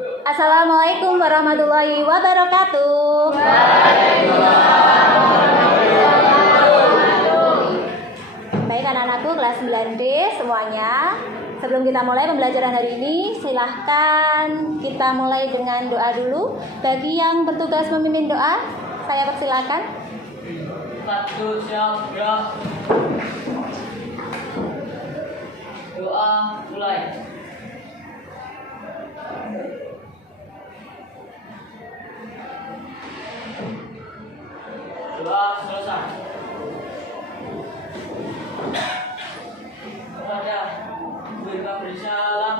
Assalamualaikum warahmatullahi wabarakatuh. Baik anak-anakku kelas 9D semuanya, sebelum kita mulai pembelajaran hari ini, silahkan kita mulai dengan doa dulu. Bagi yang bertugas memimpin doa, saya persilakan. Satu, siap, gerak. Doa mulai. Doa selesai. Kepada Ibu bersalam.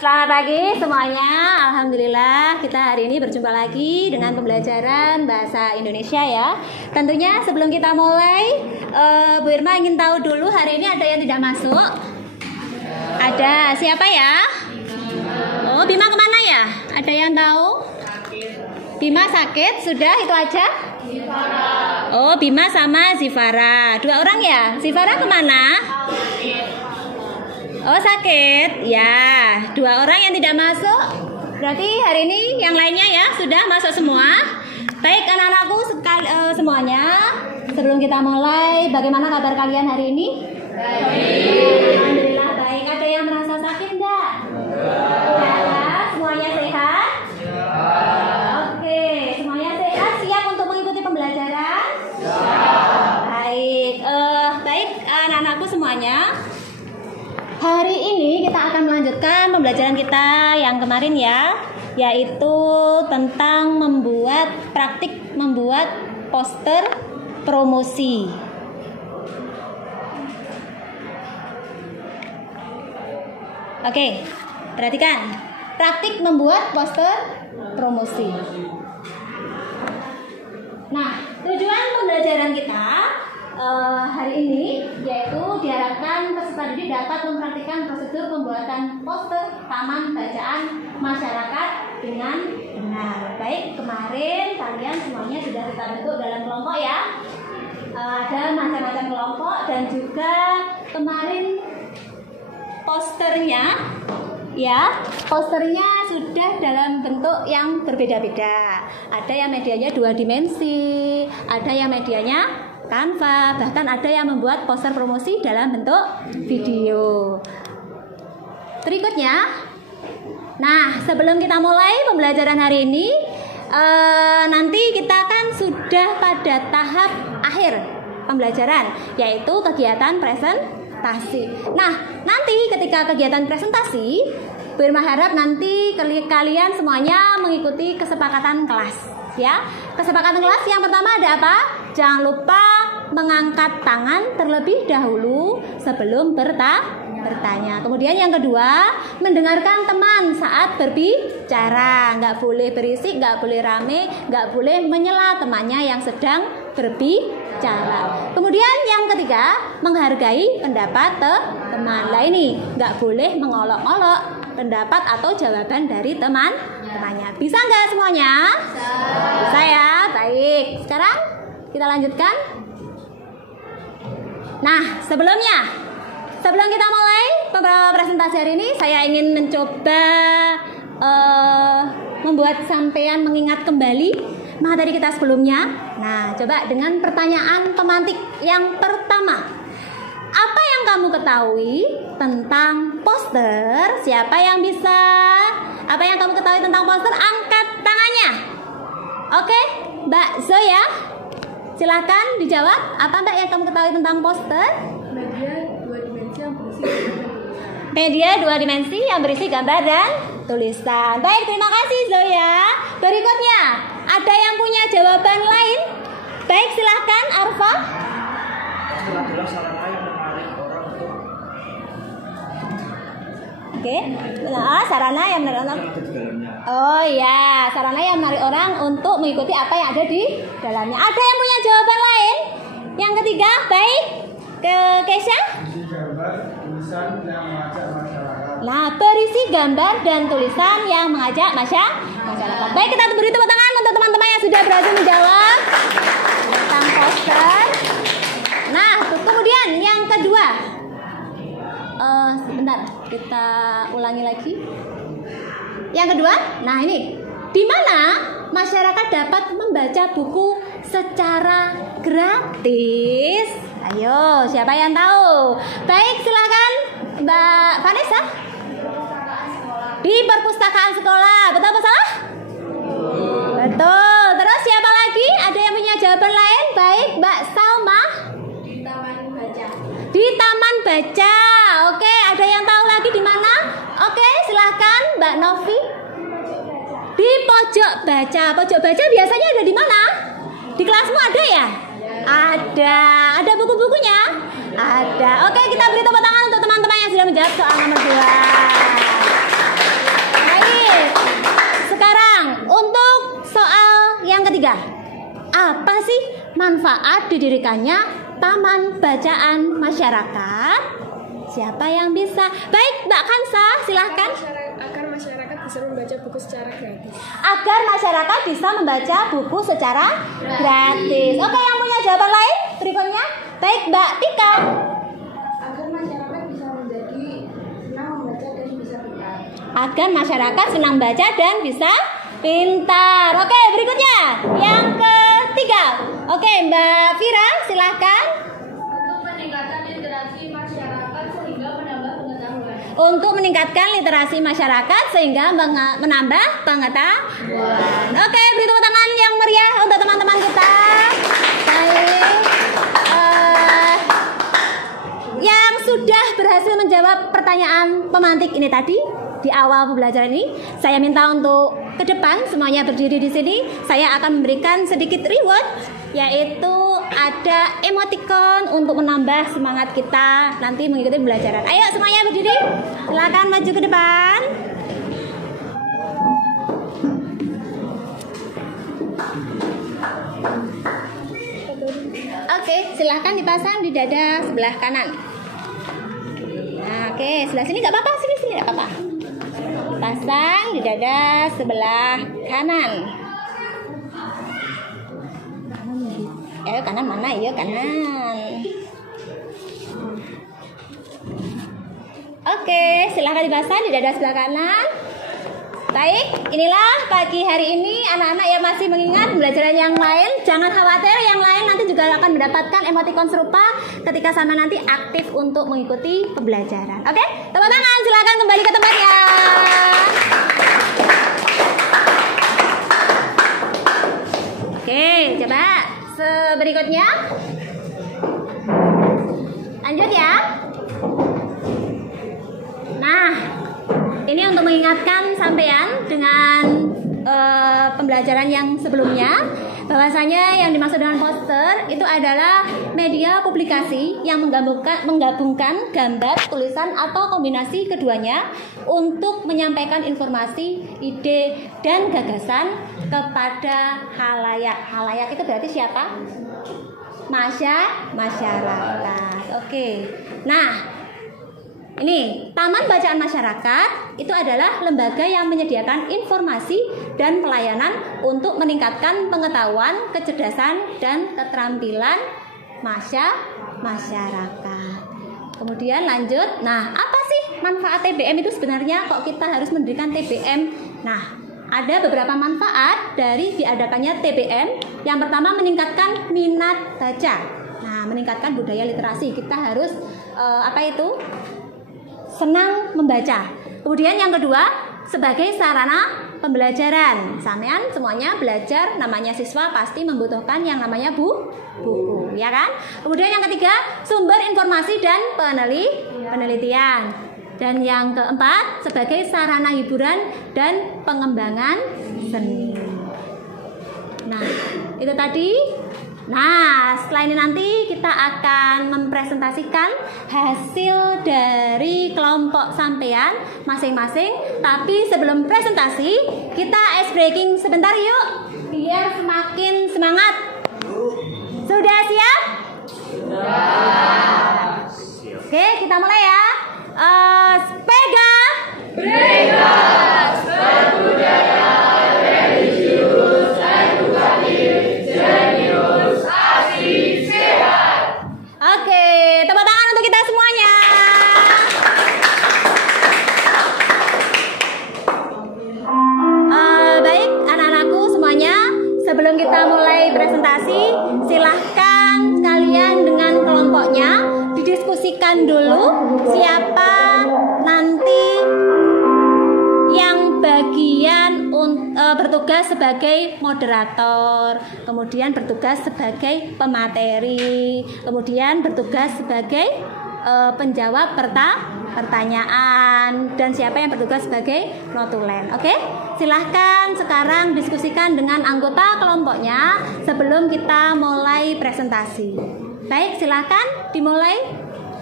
Selamat pagi semuanya. Alhamdulillah kita hari ini berjumpa lagi dengan pembelajaran bahasa Indonesia ya. Tentunya sebelum kita mulai, Bu Irma ingin tahu dulu hari ini ada yang tidak masuk? Ada. Siapa ya? Oh, Bima kemana ya? Ada yang tahu? Bima sakit, sudah itu aja? Oh, Bima sama Zifara. Dua orang ya? Zifara kemana? Oh, sakit. Ya, dua orang yang tidak masuk. Berarti hari ini yang lainnya ya sudah masuk semua. Baik anak-anakku semuanya. Sebelum kita mulai, bagaimana kabar kalian hari ini? Baik. Alhamdulillah baik. Ada yang merasa sakit enggak? Enggak. Semuanya sehat? Oke, semuanya sehat, siap untuk mengikuti pembelajaran? Baik. Baik anak-anakku semuanya. Hari ini kita akan melanjutkan pembelajaran kita yang kemarin ya, yaitu tentang praktik membuat poster promosi. Oke, perhatikan. Praktik membuat poster promosi. Nah, tujuan pembelajaran kita hari ini yaitu diharapkan peserta didik dapat mempraktikkan prosedur pembuatan poster taman bacaan masyarakat dengan benar. Baik, kemarin kalian semuanya sudah kita bentuk dalam kelompok ya. Ada macam-macam kelompok dan juga kemarin posternya sudah dalam bentuk yang berbeda-beda. Ada yang medianya 2 dimensi, ada yang medianya Canva, bahkan ada yang membuat poster promosi dalam bentuk video. Berikutnya, nah sebelum kita mulai pembelajaran hari ini, nanti kita kan sudah pada tahap akhir pembelajaran, yaitu kegiatan presentasi. Nah, nanti ketika kegiatan presentasi, Bu Irma harap nanti kalian semuanya mengikuti kesepakatan kelas ya. Kesepakatan kelas yang pertama ada apa? Jangan lupa mengangkat tangan terlebih dahulu sebelum bertanya. Kemudian yang kedua, mendengarkan teman saat berbicara. Nggak boleh berisik, nggak boleh rame, nggak boleh menyela temannya yang sedang berbicara. Kemudian yang ketiga, menghargai pendapat teman. Lah ini, nggak boleh mengolok-olok pendapat atau jawaban dari temannya. Bisa nggak semuanya? Bisa ya. Baik. Sekarang kita lanjutkan. Nah, sebelum kita mulai presentasi hari ini, saya ingin mencoba membuat sampean mengingat kembali materi kita sebelumnya. Nah, coba dengan pertanyaan pemantik yang pertama. Apa yang kamu ketahui tentang poster? Siapa yang bisa? Apa yang kamu ketahui tentang poster? Angkat tangannya. Oke, Mbak Zoya, silahkan dijawab. Apa Mbak yang kamu ketahui tentang poster? Media 2 dimensi yang berisi gambar dan tulisan. Baik, terima kasih Zoya. Berikutnya, ada yang punya jawaban lain? Baik, silahkan Arfa. Oke, nah, sarana yang menarik orang. Oh iya, sarana yang menarik orang untuk mengikuti apa yang ada di dalamnya. Ada yang punya jawaban lain? Yang ketiga, baik, ke Kesha. Nah, berisi gambar dan tulisan yang mengajak masyarakat. Baik, kita beri tepuk tangan untuk teman-teman yang sudah berhasil menjawab tentang poster. Nah, kemudian yang kedua. Sebentar, kita ulangi lagi. Yang kedua, nah ini, di mana masyarakat dapat membaca buku secara gratis? Ayo, siapa yang tahu? Baik, silakan Mbak Vanessa. Di perpustakaan sekolah, betul apa salah? Betul. Terus siapa lagi? Ada yang punya jawaban lain? Baik, Mbak Salma. Di taman baca. Di taman baca. Oke, ada yang tahu lagi di mana? Oke, silakan Mbak Novi. Di pojok baca. Pojok baca biasanya ada di mana? Di kelasmu ada ya? Ada. Ada buku-bukunya? Ada. Oke, kita beri tepuk tangan untuk teman-teman yang sudah menjawab soal nomor 2. Baik. Sekarang untuk soal yang ketiga. Apa sih manfaat didirikannya Taman Bacaan Masyarakat? Siapa yang bisa? Baik, Mbak Kansa, silahkan. Agar masyarakat bisa membaca buku secara gratis. Agar masyarakat bisa membaca buku secara gratis. Oke, yang punya jawaban lain berikutnya? Baik, Mbak Tika. Agar masyarakat bisa menjadi senang membaca dan bisa pintar. Agar masyarakat senang baca dan bisa pintar. Oke, berikutnya yang ketiga. Oke, Mbak Vira, silahkan. Untuk meningkatkan literasi masyarakat sehingga menambah pengetahuan. Untuk meningkatkan literasi masyarakat sehingga menambah pengetahuan. Oke, beri tepuk tangan yang meriah untuk teman-teman kita. Baik. Yang sudah berhasil menjawab pertanyaan pemantik ini tadi di awal pembelajaran ini, saya minta untuk ke depan semuanya berdiri di sini. Saya akan memberikan sedikit reward, yaitu ada emoticon untuk menambah semangat kita nanti mengikuti pembelajaran. Ayo semuanya berdiri, silakan maju ke depan. Oke, silahkan dipasang di dada sebelah kanan. Nah, oke, sebelah sini nggak apa-apa, sini nggak apa-apa. Pasang di dada sebelah kanan. Kanan mana ya, kanan. Oke, silahkan dipasang di dada sebelah kanan. Baik, inilah pagi hari ini anak-anak yang masih mengingat pembelajaran yang lain. Jangan khawatir, yang lain nanti juga akan mendapatkan emoticon serupa ketika sama nanti aktif untuk mengikuti pembelajaran. Oke, tepuk tangan, silakan kembali ke tempatnya. Oke, coba berikutnya. Lanjut ya. Nah, ini untuk mengingatkan sampean dengan pembelajaran yang sebelumnya, bahwasanya yang dimaksud dengan poster itu adalah media publikasi yang menggabungkan gambar, tulisan atau kombinasi keduanya untuk menyampaikan informasi, ide, dan gagasan kepada khalayak. Khalayak itu berarti siapa? Masyarakat. Oke. Nah, ini Taman Bacaan Masyarakat itu adalah lembaga yang menyediakan informasi dan pelayanan untuk meningkatkan pengetahuan, kecerdasan, dan keterampilan masyarakat. Kemudian lanjut, nah apa sih manfaat TBM itu sebenarnya? Kok kita harus mendirikan TBM? Nah, ada beberapa manfaat dari diadakannya TBM. Yang pertama, meningkatkan minat baca. Nah, meningkatkan budaya literasi. Kita harus senang membaca. Kemudian yang kedua, sebagai sarana pembelajaran. Sampean semuanya belajar, namanya siswa pasti membutuhkan yang namanya buku, ya kan? Kemudian yang ketiga, sumber informasi dan penelitian. Dan yang keempat, sebagai sarana hiburan dan pengembangan seni. Nah, itu tadi. Nah, setelah ini nanti kita akan mempresentasikan hasil dari kelompok sampean masing-masing. Tapi sebelum presentasi, kita ice breaking sebentar yuk, biar semakin semangat. Sudah siap? Sudah. Oke, kita mulai ya. Sepeda, berbudaya, religius, edukatif, jenius, asli, sehat. Oke, tepuk tangan untuk kita semuanya. diskusikan dulu siapa nanti yang bagian bertugas sebagai moderator, kemudian bertugas sebagai pemateri, kemudian bertugas sebagai penjawab pertanyaan, dan siapa yang bertugas sebagai notulen. Oke, silahkan sekarang diskusikan dengan anggota kelompoknya sebelum kita mulai presentasi. Baik, silahkan dimulai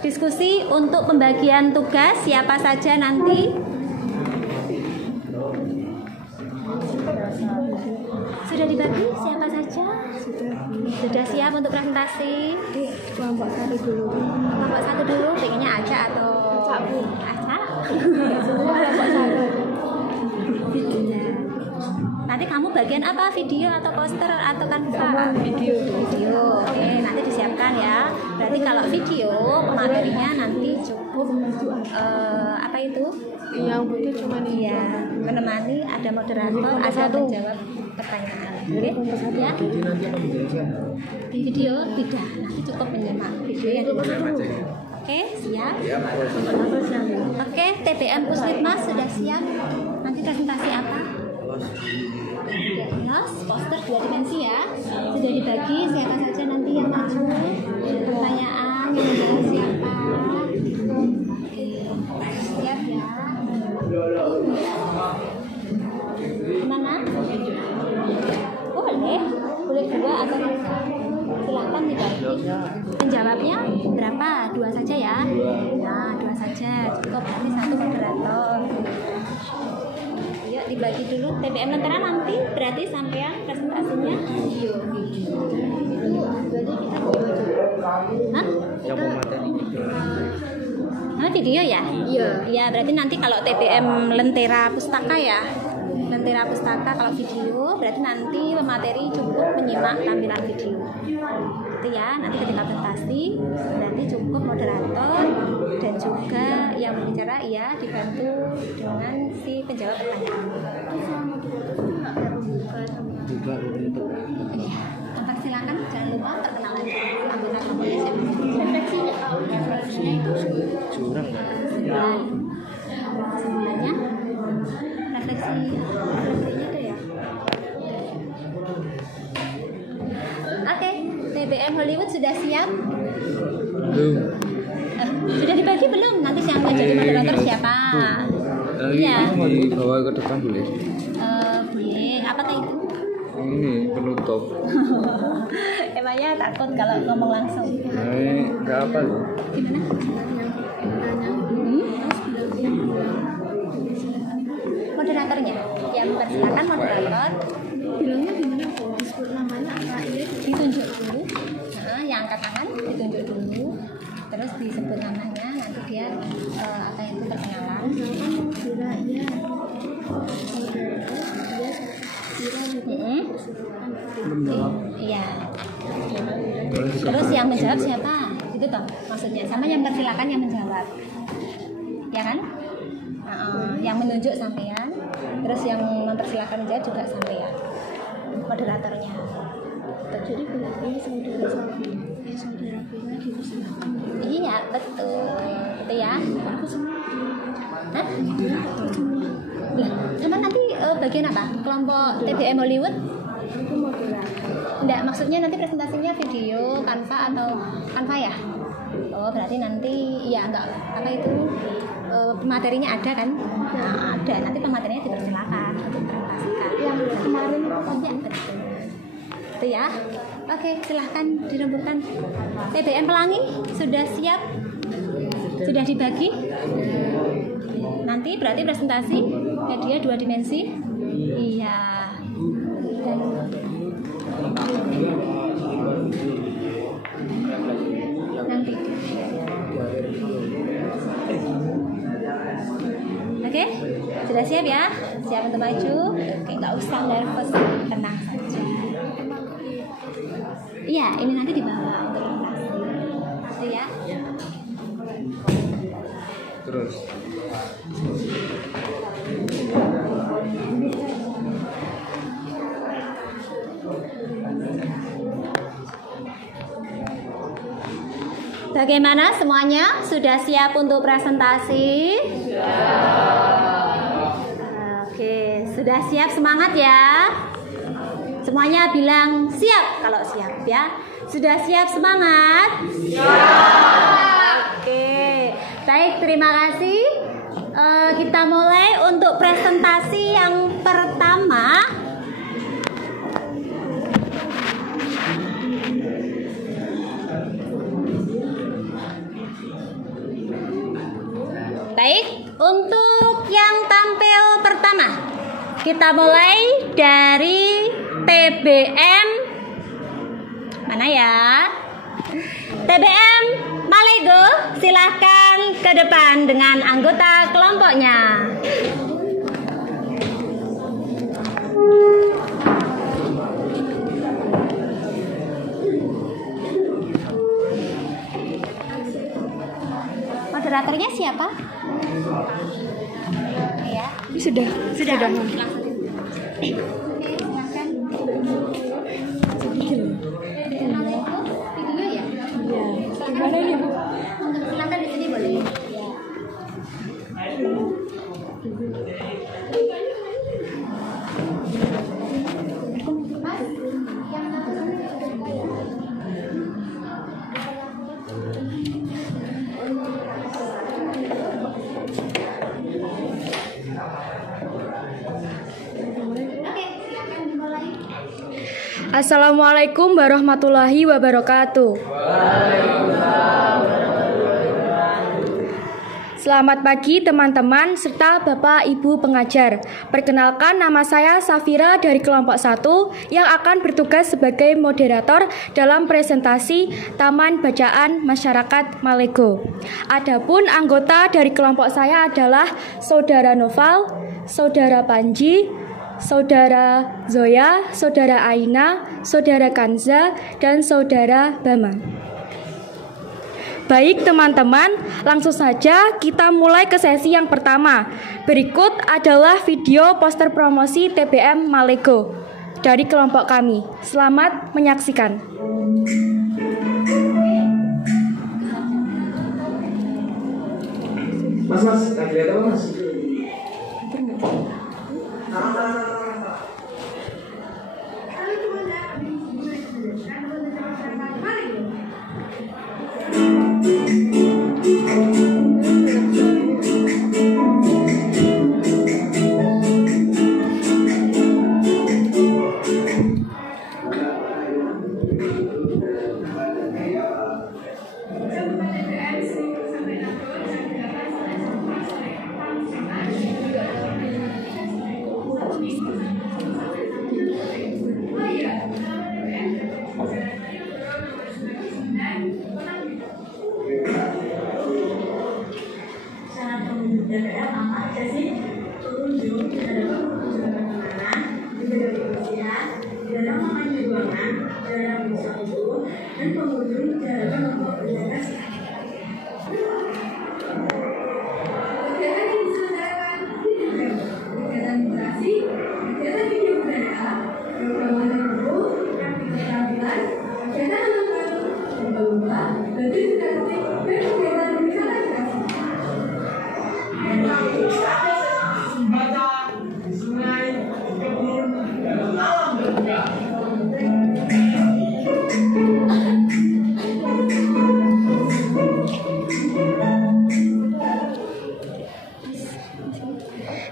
diskusi untuk pembagian tugas. Siapa saja nanti? Sudah dibagi siapa saja? Sudah siap untuk presentasi? Kelompok 1 dulu. Kelompok 1 dulu, pengennya Aca atau Aca? Kelompok 1. Nanti kamu bagian apa? Video atau poster atau kan video? Oke, nanti disiapkan ya. Berarti kalau video materinya nanti cukup apa itu? Yang butuh cuma Iya, menemani, ada moderator, ada menjawab pertanyaan. Oke, ya. Video tidak, nanti cukup menyimak video yang dimaksud. Oke, siap. Oke, TBM Puslitmas sudah siap. Nanti presentasi apa? Los, poster 2 dimensi ya. Sudah dibagi siapa saja nanti yang maju. Pertanyaan yang menjawab siapa? Oke, siap ya. Mana? Boleh 2 atau 3. Silahkan dibagi. Penjawabnya berapa? 2 saja ya. Nah, 2 saja cukup, nanti 1 moderator. Yuk dibagi dulu. TBM Lentera nanti berarti sampean presentasinya video. Itu berarti kita Hah? Yang pemateri Video ya? Iya. Iya, berarti nanti kalau TBM Lentera Pustaka ya. Lentera Pustaka kalau video berarti nanti pemateri cukup menyimak tampilan video. Itu ya, nanti ketika presentasi berarti cukup moderator dan juga yang berbicara ya dibantu dengan si penjawab pertanyaan. juga untuk Silakan jangan lupa perkenalan anggota kelompoknya siapa. Refleksinya itu curang kan? sebenarnya refleksinya itu ya. Oke, TBM Hollywood sudah siap? Belum. Sudah dibagi belum? Nanti yang menjadi moderator siapa? Iya. Ini bawa ke depan boleh? Boleh. Apa tadi itu? Ini penutup. Emangnya takut kalau ngomong langsung? Nggak apa loh. Gimana? Moderatornya yang mempersilakan moderator bilangnya gimana kok? Disebut namanya apa? Iya. ditunjuk dulu. Nah, yang angkat tangan ditunjuk dulu, terus disebut namanya, nanti dia apa itu perkenalan. Kira iya. Iya. Terus yang menjawab siapa? Itu toh maksudnya. Sama yang mempersilakan yang menjawab. Ya kan? Yang menunjuk sampean, terus yang mempersilakan menjawab juga sampean. Moderatornya. Jadi berarti saudara Vina dipersilakan. Iya, betul. Itu ya. Aku semua. Hah? Lah, sama nanti bagian apa? Kelompok TBM Hollywood? Aku moderator. Enggak, maksudnya nanti presentasinya video, Canva atau Canva ya? Oh, berarti nanti ya enggak apa itu materinya ada kan? Nah, ada. Nanti pematerinya dipersilakan untuk presentasikan. Yang kemarin Ya, betul. Itu ya. Oke, silahkan dirembukkan. TBM Pelangi sudah siap? Sudah dibagi? Nanti berarti presentasi media 2 dimensi. Iya. Dan nanti. Oke, sudah siap ya? Siap untuk maju? Oke, nggak usah nervous, tenang saja. Iya, ini nanti dibawa untuk presentasi. Itu ya. Terus. Bagaimana semuanya? Sudah siap untuk presentasi? Oke, sudah siap, semangat ya. Semuanya bilang siap kalau siap ya. Sudah siap, semangat? Siap. Oke, baik, terima kasih. Kita mulai untuk presentasi yang pertama. Baik, untuk yang tampil pertama, kita mulai dari TBM mana ya? TBM Malego, silahkan ke depan dengan anggota kelompoknya. Moderatornya siapa? Ya. Sudah. Oke, silakan. Video ya? Iya. Gimana ini, Bu? Untuk silakan di sini boleh. Ya. Mas, Assalamualaikum warahmatullahi wabarakatuh. Selamat pagi teman-teman serta Bapak Ibu pengajar. Perkenalkan, nama saya Safira dari kelompok 1 yang akan bertugas sebagai moderator dalam presentasi Taman Bacaan Masyarakat Malego. Adapun anggota dari kelompok saya adalah Saudara Noval, Saudara Panji, Saudara Zoya, Saudara Aina, Saudara Kanza, dan Saudara Bama. Baik teman-teman, langsung saja kita mulai ke sesi yang pertama. Berikut adalah video poster promosi TBM Malego dari kelompok kami. Selamat menyaksikan. Mas, lagi lihat apa, Mas?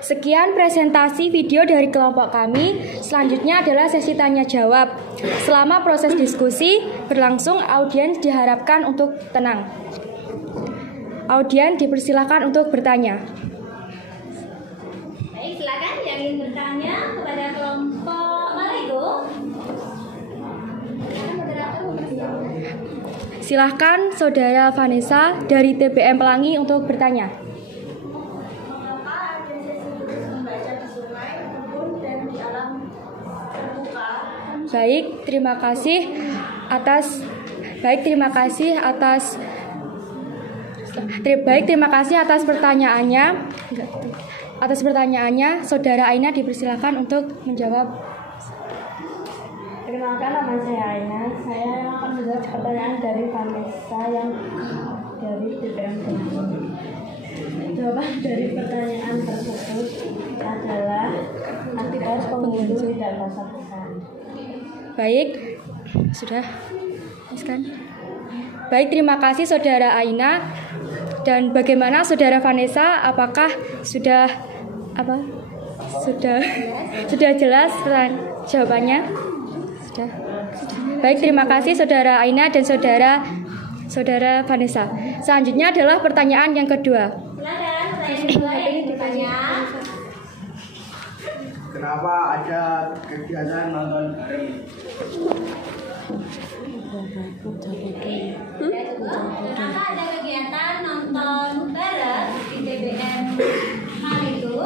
Sekian presentasi video dari kelompok kami. Selanjutnya adalah sesi tanya jawab. Selama proses diskusi berlangsung, audiens diharapkan untuk tenang. Audiens dipersilakan untuk bertanya. baik, silakan yang ingin bertanya kepada kelompok Malego. Silahkan Saudara Vanessa dari TBM Pelangi untuk bertanya. Baik, terima kasih atas pertanyaannya. Saudara Aina dipersilakan untuk menjawab. Perkenalkan, nama saya Aina. Saya yang akan menjawab pertanyaan dari Vanessa yang dari TPM. Jawaban dari pertanyaan tersebut adalah aktivitas pengunjung tidak basah-basahan. Baik, sudah. Kan? Baik, terima kasih Saudara Aina. Dan bagaimana Saudara Vanessa? Apakah sudah sudah jelas jawabannya? Sudah. Baik, terima kasih Saudara Aina dan Saudara Vanessa. Selanjutnya adalah pertanyaan yang kedua. Kenapa ada kegiatan nonton bareng? Kenapa ada kegiatan nonton bareng di TBM Maliku?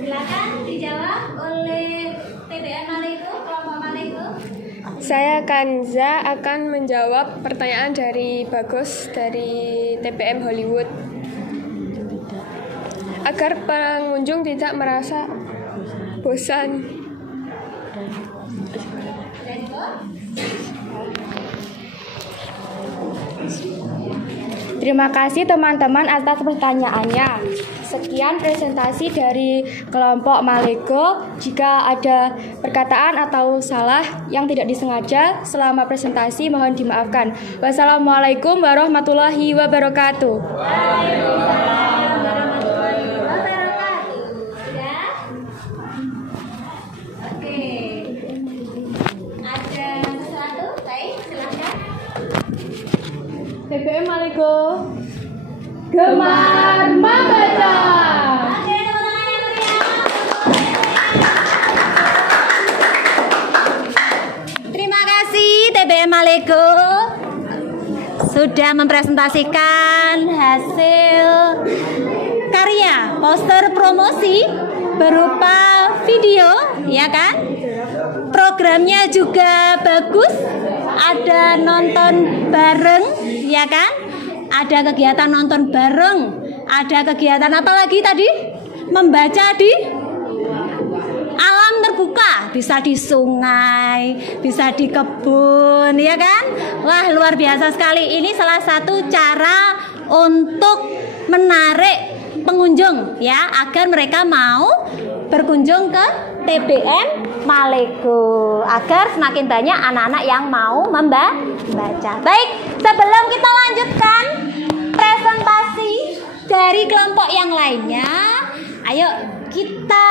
Silakan dijawab oleh TBM Maliku, kelompok Maliku. Saya Kanza akan menjawab pertanyaan dari Bagus dari TPM Hollywood. Agar pengunjung tidak merasa bosan. Terima kasih teman-teman atas pertanyaannya. Sekian presentasi dari kelompok Malego. Jika ada perkataan atau salah yang tidak disengaja selama presentasi mohon dimaafkan. Wassalamualaikum warahmatullahi wabarakatuh. Waalaikumsalam warahmatullahi wabarakatuh. Sudah? Oke. Ada sesuatu? Baik, silakan. TPM Malego gemar membaca. Oke, tepuk tangan yang meriah. Terima kasih TBM Malego sudah mempresentasikan hasil karya poster promosi berupa video, ya kan? Programnya juga bagus, ada nonton bareng, ya kan? Ada kegiatan nonton bareng, ada kegiatan apa lagi tadi? Membaca di alam terbuka, bisa di sungai, bisa di kebun, ya kan? Wah, luar biasa sekali. Ini salah satu cara untuk menarik pengunjung, ya, agar mereka mau berkunjung ke TBM Malego, agar semakin banyak anak-anak yang mau membaca. Baik, sebelum kita lanjutkan presentasi dari kelompok yang lainnya, ayo kita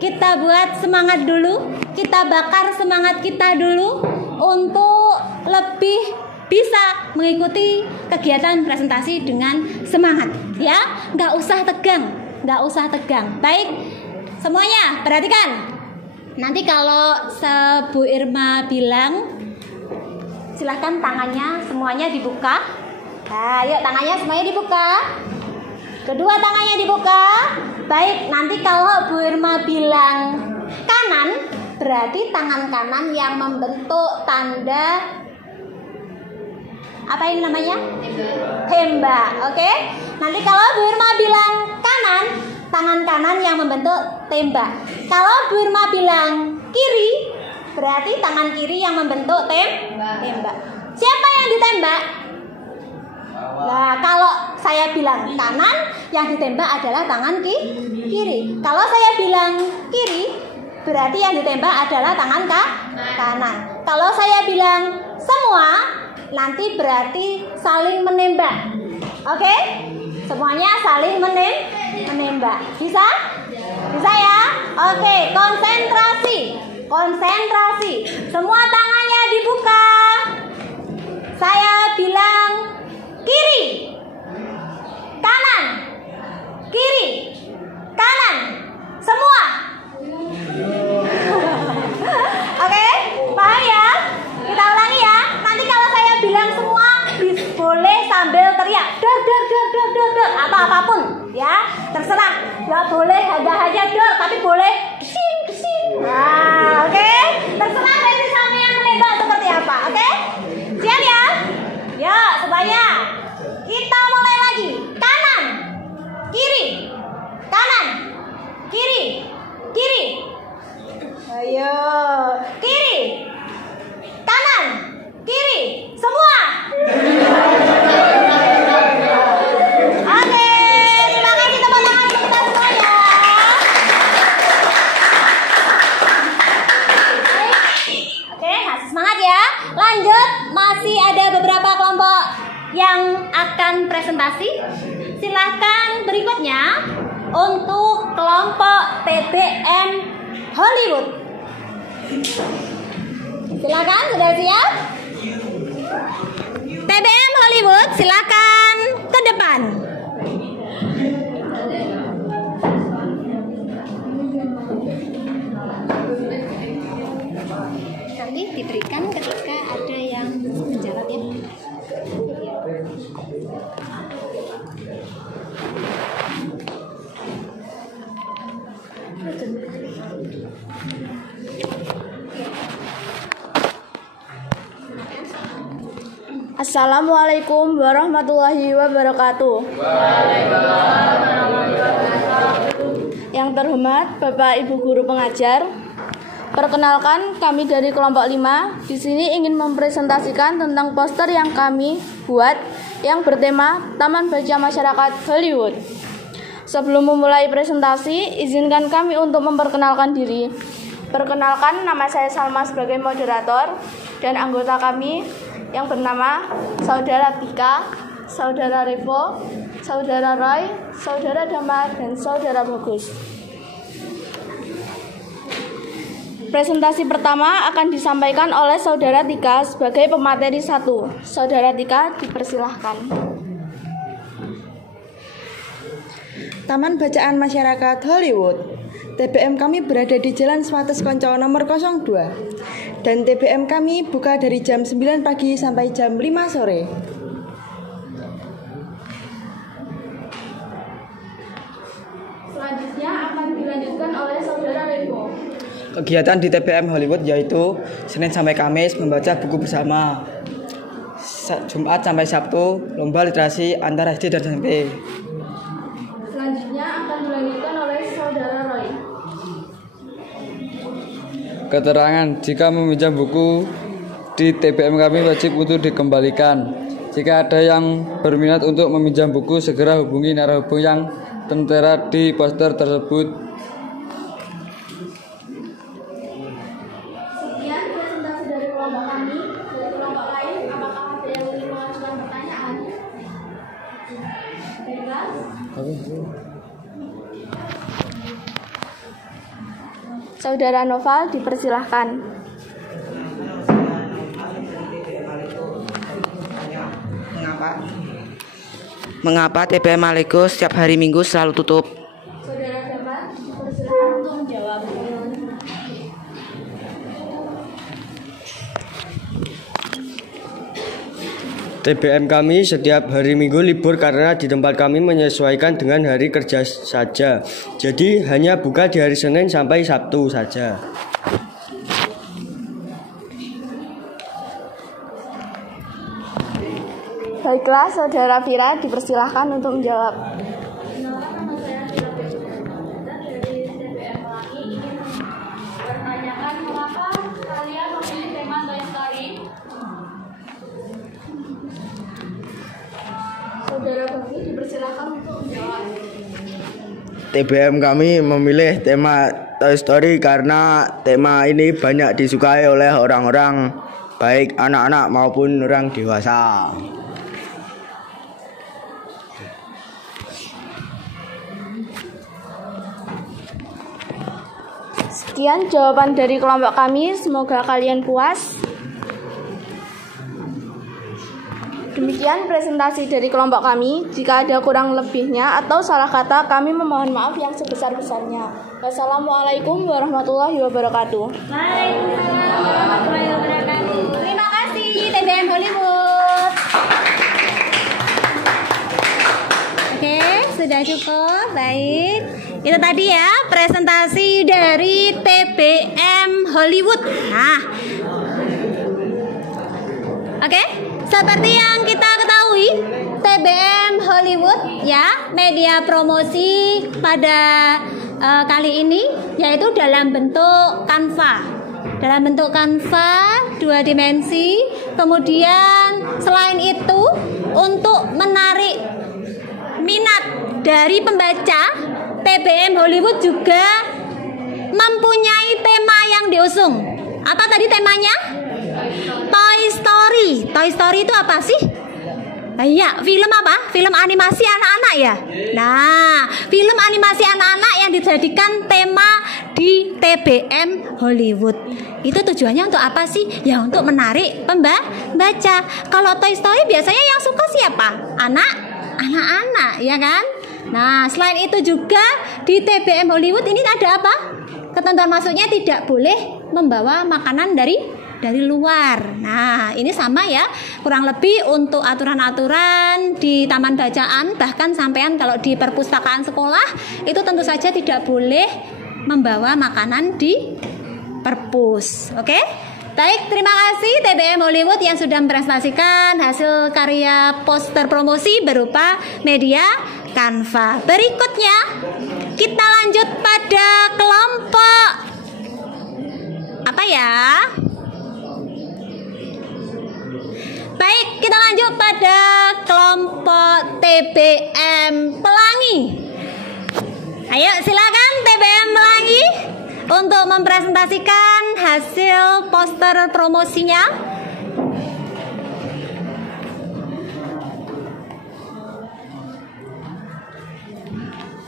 kita buat semangat dulu, kita bakar semangat kita dulu untuk lebih bisa mengikuti kegiatan presentasi dengan semangat, ya. Nggak usah tegang. Baik, semuanya perhatikan. Nanti kalau Bu Irma bilang, silahkan tangannya semuanya dibuka. Nah, yuk tangannya semuanya dibuka. Kedua tangannya dibuka. Baik, nanti kalau Bu Irma bilang kanan, berarti tangan kanan yang membentuk tanda apa ini namanya? Tembak. Oke? Nanti kalau Bu Irma bilang kanan, tangan kanan yang membentuk tembak. Kalau Bu Irma bilang kiri, berarti tangan kiri yang membentuk tembak. Siapa yang ditembak? Nah, kalau saya bilang kanan, yang ditembak adalah tangan kiri. Kalau saya bilang kiri, berarti yang ditembak adalah tangan kanan. Kalau saya bilang semua, nanti berarti saling menembak. Oke? Semuanya saling menembak. Bisa? Bisa ya? Oke, konsentrasi. Semua tangannya dibuka. Saya bilang kiri, kanan, kiri, kanan, semua. Oke, paham ya? Kita ulangi ya. Nanti kalau saya bilang semua, boleh sambil teriak, dor, atau apapun, ya, terserah. Ya boleh hanya dor, tapi boleh kesing. Nah, oke, terserah dari sampean menembak seperti apa, oke? Siap ya? Ya, semuanya. Kita mulai lagi. Kanan, kiri, kanan, kiri. yang akan presentasi? Silahkan berikutnya untuk kelompok TBM Hollywood. Silakan, sudah siap? TBM Hollywood, silakan ke depan. Nanti diberikan ketika ada yang menjawab ya. Assalamualaikum warahmatullahi wabarakatuh. Yang terhormat Bapak Ibu guru pengajar, perkenalkan kami dari kelompok 5 di sini ingin mempresentasikan tentang poster yang kami buat yang bertema Taman Baca Masyarakat Hollywood. Sebelum memulai presentasi, izinkan kami untuk memperkenalkan diri. Perkenalkan, nama saya Salma sebagai moderator dan anggota kami yang bernama Saudara Tika, Saudara Revo, Saudara Roy, Saudara Damar, dan Saudara Bagus. Presentasi pertama akan disampaikan oleh Saudara Tika sebagai pemateri 1. Saudara Tika, dipersilahkan. Taman Bacaan Masyarakat Hollywood. TBM kami berada di Jalan Swates Konco nomor 02. Dan TBM kami buka dari jam 9 pagi sampai jam 5 sore. Selanjutnya akan dilanjutkan oleh Saudara Revo. Kegiatan di TBM Hollywood yaitu Senin sampai Kamis membaca buku bersama, Jumat sampai Sabtu lomba literasi antara SD dan SMP. Selanjutnya akan dilanjutkan oleh Saudara Roy. Keterangan, jika meminjam buku di TBM kami wajib untuk dikembalikan. Jika ada yang berminat untuk meminjam buku, segera hubungi narahubung yang tertera di poster tersebut. Sekian presentasi dari kelompok kami. Dari kelompok lain, apakah ada yang ingin mengajukan pertanyaan? Bebas. Saudara Noval, dipersilahkan. Mengapa TBM Malikus setiap hari Minggu selalu tutup? Saudara Damar, dipersilahkan untuk menjawab. TBM kami setiap hari Minggu libur karena di tempat kami menyesuaikan dengan hari kerja saja. Jadi hanya buka di hari Senin sampai Sabtu saja. Baiklah, Saudara Vira, dipersilahkan untuk menjawab. Saudara Bagus, dipersilahkan untuk menjawab. TBM kami memilih tema Toy Story karena tema ini banyak disukai oleh orang-orang, baik anak-anak maupun orang dewasa. Sekian jawaban dari kelompok kami, semoga kalian puas. Demikian presentasi dari kelompok kami. Jika ada kurang lebihnya atau salah kata, kami memohon maaf yang sebesar-besarnya. Wassalamualaikum warahmatullahi wabarakatuh. Waalaikumsalam warahmatullahi wabarakatuh. Terima kasih TBM Hollywood. Oke, sudah cukup. Baik. Itu tadi ya presentasi dari TBM Hollywood. Nah, oke. Seperti yang kita ketahui, TBM Hollywood ya media promosi pada kali ini yaitu dalam bentuk Canva. Dalam bentuk Canva 2 dimensi. Kemudian selain itu untuk menarik minat dari pembaca, TBM Hollywood juga mempunyai tema yang diusung. Apa tadi temanya? Toy Story. Toy Story itu apa sih? Iya, film apa? Film animasi anak-anak ya. Nah, film animasi anak-anak yang dijadikan tema di TBM Hollywood. Itu tujuannya untuk apa sih? Ya untuk menarik pembaca. Kalau Toy Story biasanya yang suka siapa? Anak-anak, ya kan? Nah, selain itu juga di TBM Hollywood ini ada apa? Ketentuan masuknya tidak boleh membawa makanan dari luar. Nah, ini sama ya, kurang lebih untuk aturan-aturan di taman bacaan, bahkan sampean kalau di perpustakaan sekolah itu tentu saja tidak boleh membawa makanan di perpus. Oke? Baik, terima kasih TBM Hollywood yang sudah mempresentasikan hasil karya poster promosi berupa media Canva. Berikutnya kita lanjut pada kelompok apa ya? Baik, kita lanjut pada kelompok TBM Pelangi. Ayo silakan TBM Pelangi untuk mempresentasikan hasil poster promosinya.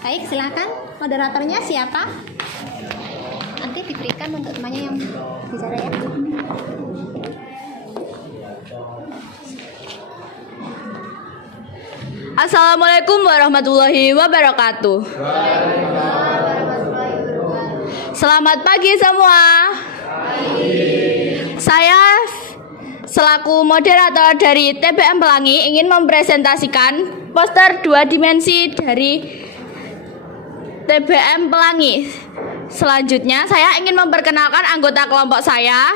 Baik, silakan. Moderatornya siapa? Nanti diberikan untuk temannya yang bicara ya. Assalamualaikum warahmatullahi wabarakatuh. Selamat pagi semua. Saya selaku moderator dari TBM Pelangi ingin mempresentasikan poster 2 dimensi dari TBM Pelangi. Selanjutnya saya ingin memperkenalkan anggota kelompok saya,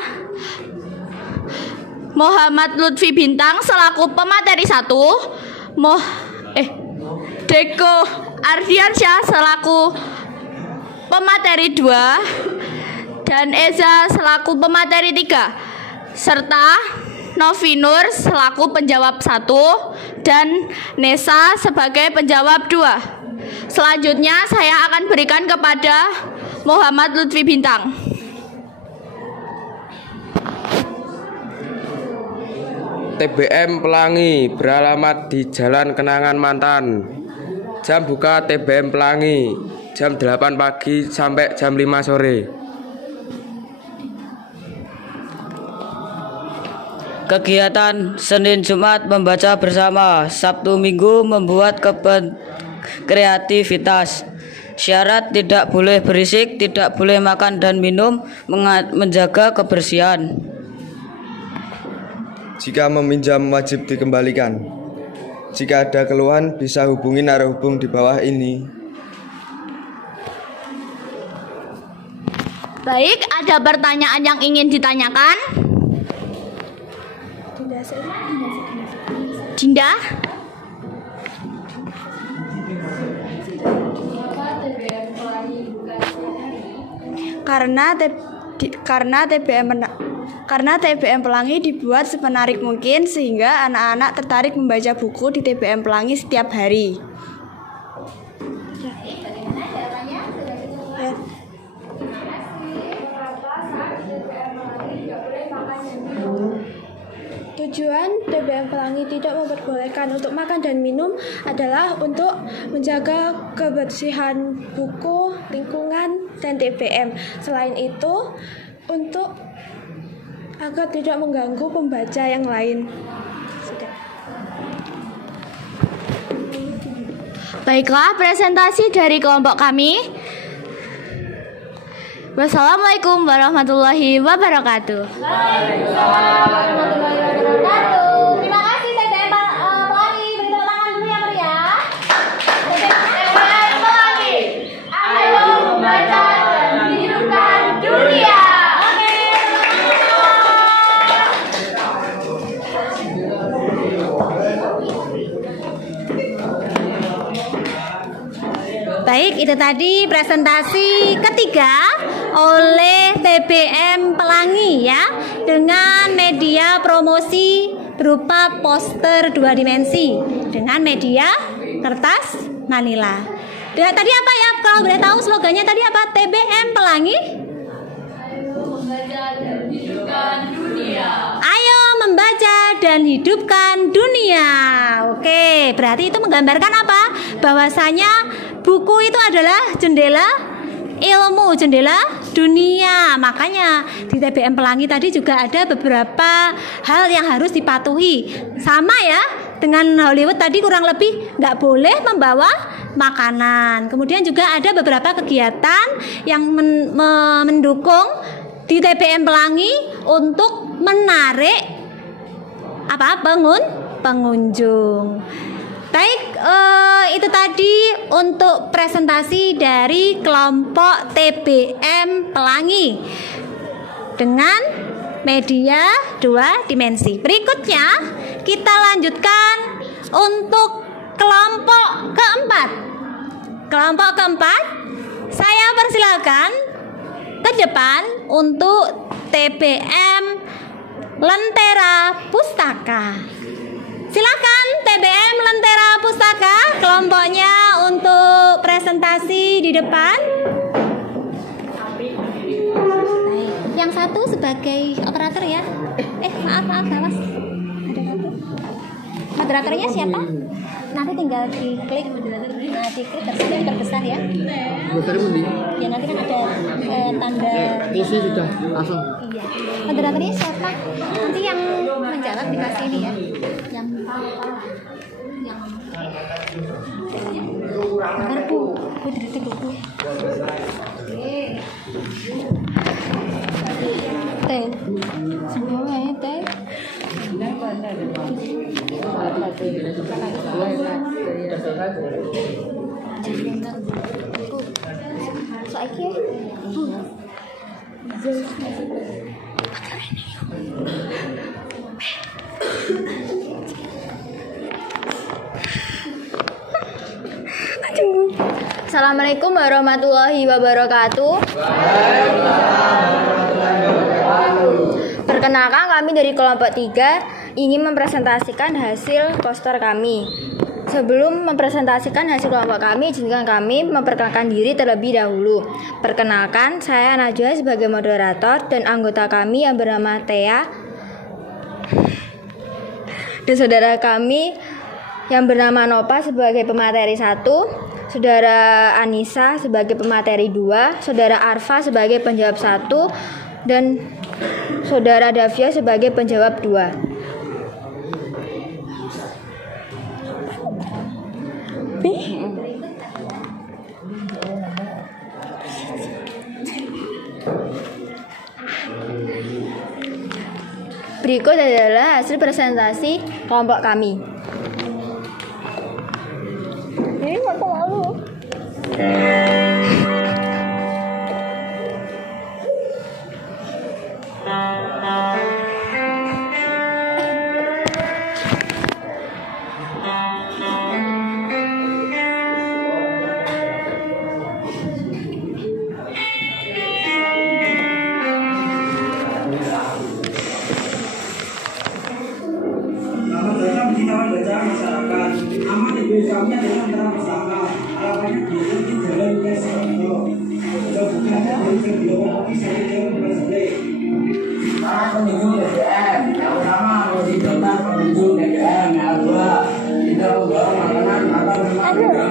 Muhammad Lutfi Bintang selaku pemateri 1, Deko Ardiansyah selaku pemateri 2, dan Eza selaku pemateri 3, serta Novi Nur selaku penjawab 1 dan Nesa sebagai penjawab 2. Selanjutnya saya akan berikan kepada Muhammad Lutfi Bintang. TBM Pelangi beralamat di Jalan Kenangan Mantan. Jam buka TBM Pelangi jam 8 pagi sampai jam 5 sore. Kegiatan Senin Jumat membaca bersama, Sabtu Minggu membuat kreativitas. Syarat tidak boleh berisik, tidak boleh makan dan minum, menjaga kebersihan. Jika meminjam wajib dikembalikan. Jika ada keluhan bisa hubungi narahubung di bawah ini. Baik, ada pertanyaan yang ingin ditanyakan? Dinda? Karena TBM Pelangi dibuat semenarik mungkin sehingga anak-anak tertarik membaca buku di TBM Pelangi setiap hari. Tujuan TBM Pelangi tidak memperbolehkan untuk makan dan minum adalah untuk menjaga kebersihan buku, lingkungan, dan TBM. Selain itu, untuk agar tidak mengganggu pembaca yang lain. Baiklah, presentasi dari kelompok kami. Wassalamualaikum warahmatullahi wabarakatuh. Waalaikumsalam warahmatullahi wabarakatuh. Terima kasih TBM Pelangi. Beri tepuk tangan dulu yang meriah. TBM Pelangi, ayo membaca dan menghidupkan dunia. Baik, itu tadi presentasi ketiga oleh TBM Pelangi ya, dengan media promosi berupa poster 2 dimensi dengan media kertas manila. Dan tadi apa ya, kalau boleh tahu slogannya tadi apa? TBM Pelangi, ayo membaca dan dan hidupkan dunia. Oke, berarti itu menggambarkan apa? Bahwasanya buku itu adalah jendela ilmu, jendela dunia. Makanya di TBM Pelangi tadi juga ada beberapa hal yang harus dipatuhi. Sama ya dengan Hollywood tadi, kurang lebih nggak boleh membawa makanan. Kemudian juga ada beberapa kegiatan yang mendukung di TBM Pelangi untuk menarik pengunjung. Baik, itu tadi untuk presentasi dari kelompok TBM Pelangi dengan media 2 dimensi. Berikutnya kita lanjutkan untuk kelompok keempat. Kelompok keempat, saya persilakan ke depan untuk TBM Lentera Pustaka. Silakan TBM Lentera Pustaka, kelompoknya untuk presentasi di depan. Yang satu sebagai operator ya. Maaf, awas. Ada satu. Moderatornya siapa? Nanti tinggal diklik. Nah, diklik terus diperbesar ya. Ya nanti kan ada tanda. Ini sudah langsung. Iya. Moderatornya siapa? Nanti yang menjawab dikasih ini ya. Yang bentar Bu detik Bu. Teh. Semuanya teh. Soalnya Assalamualaikum warahmatullahi wabarakatuh. Perkenalkan, kami dari kelompok 3 ingin mempresentasikan hasil poster kami. Sebelum mempresentasikan hasil kelompok kami, izinkan kami memperkenalkan diri terlebih dahulu. Perkenalkan, saya Najwa sebagai moderator dan anggota kami yang bernama Thea dan saudara kami yang bernama Nova sebagai pemateri 1, saudara Anissa sebagai pemateri 2, saudara Arfa sebagai penjawab 1, dan saudara Davia sebagai penjawab 2. Berikut adalah hasil presentasi kelompok kami. Ini foto malu.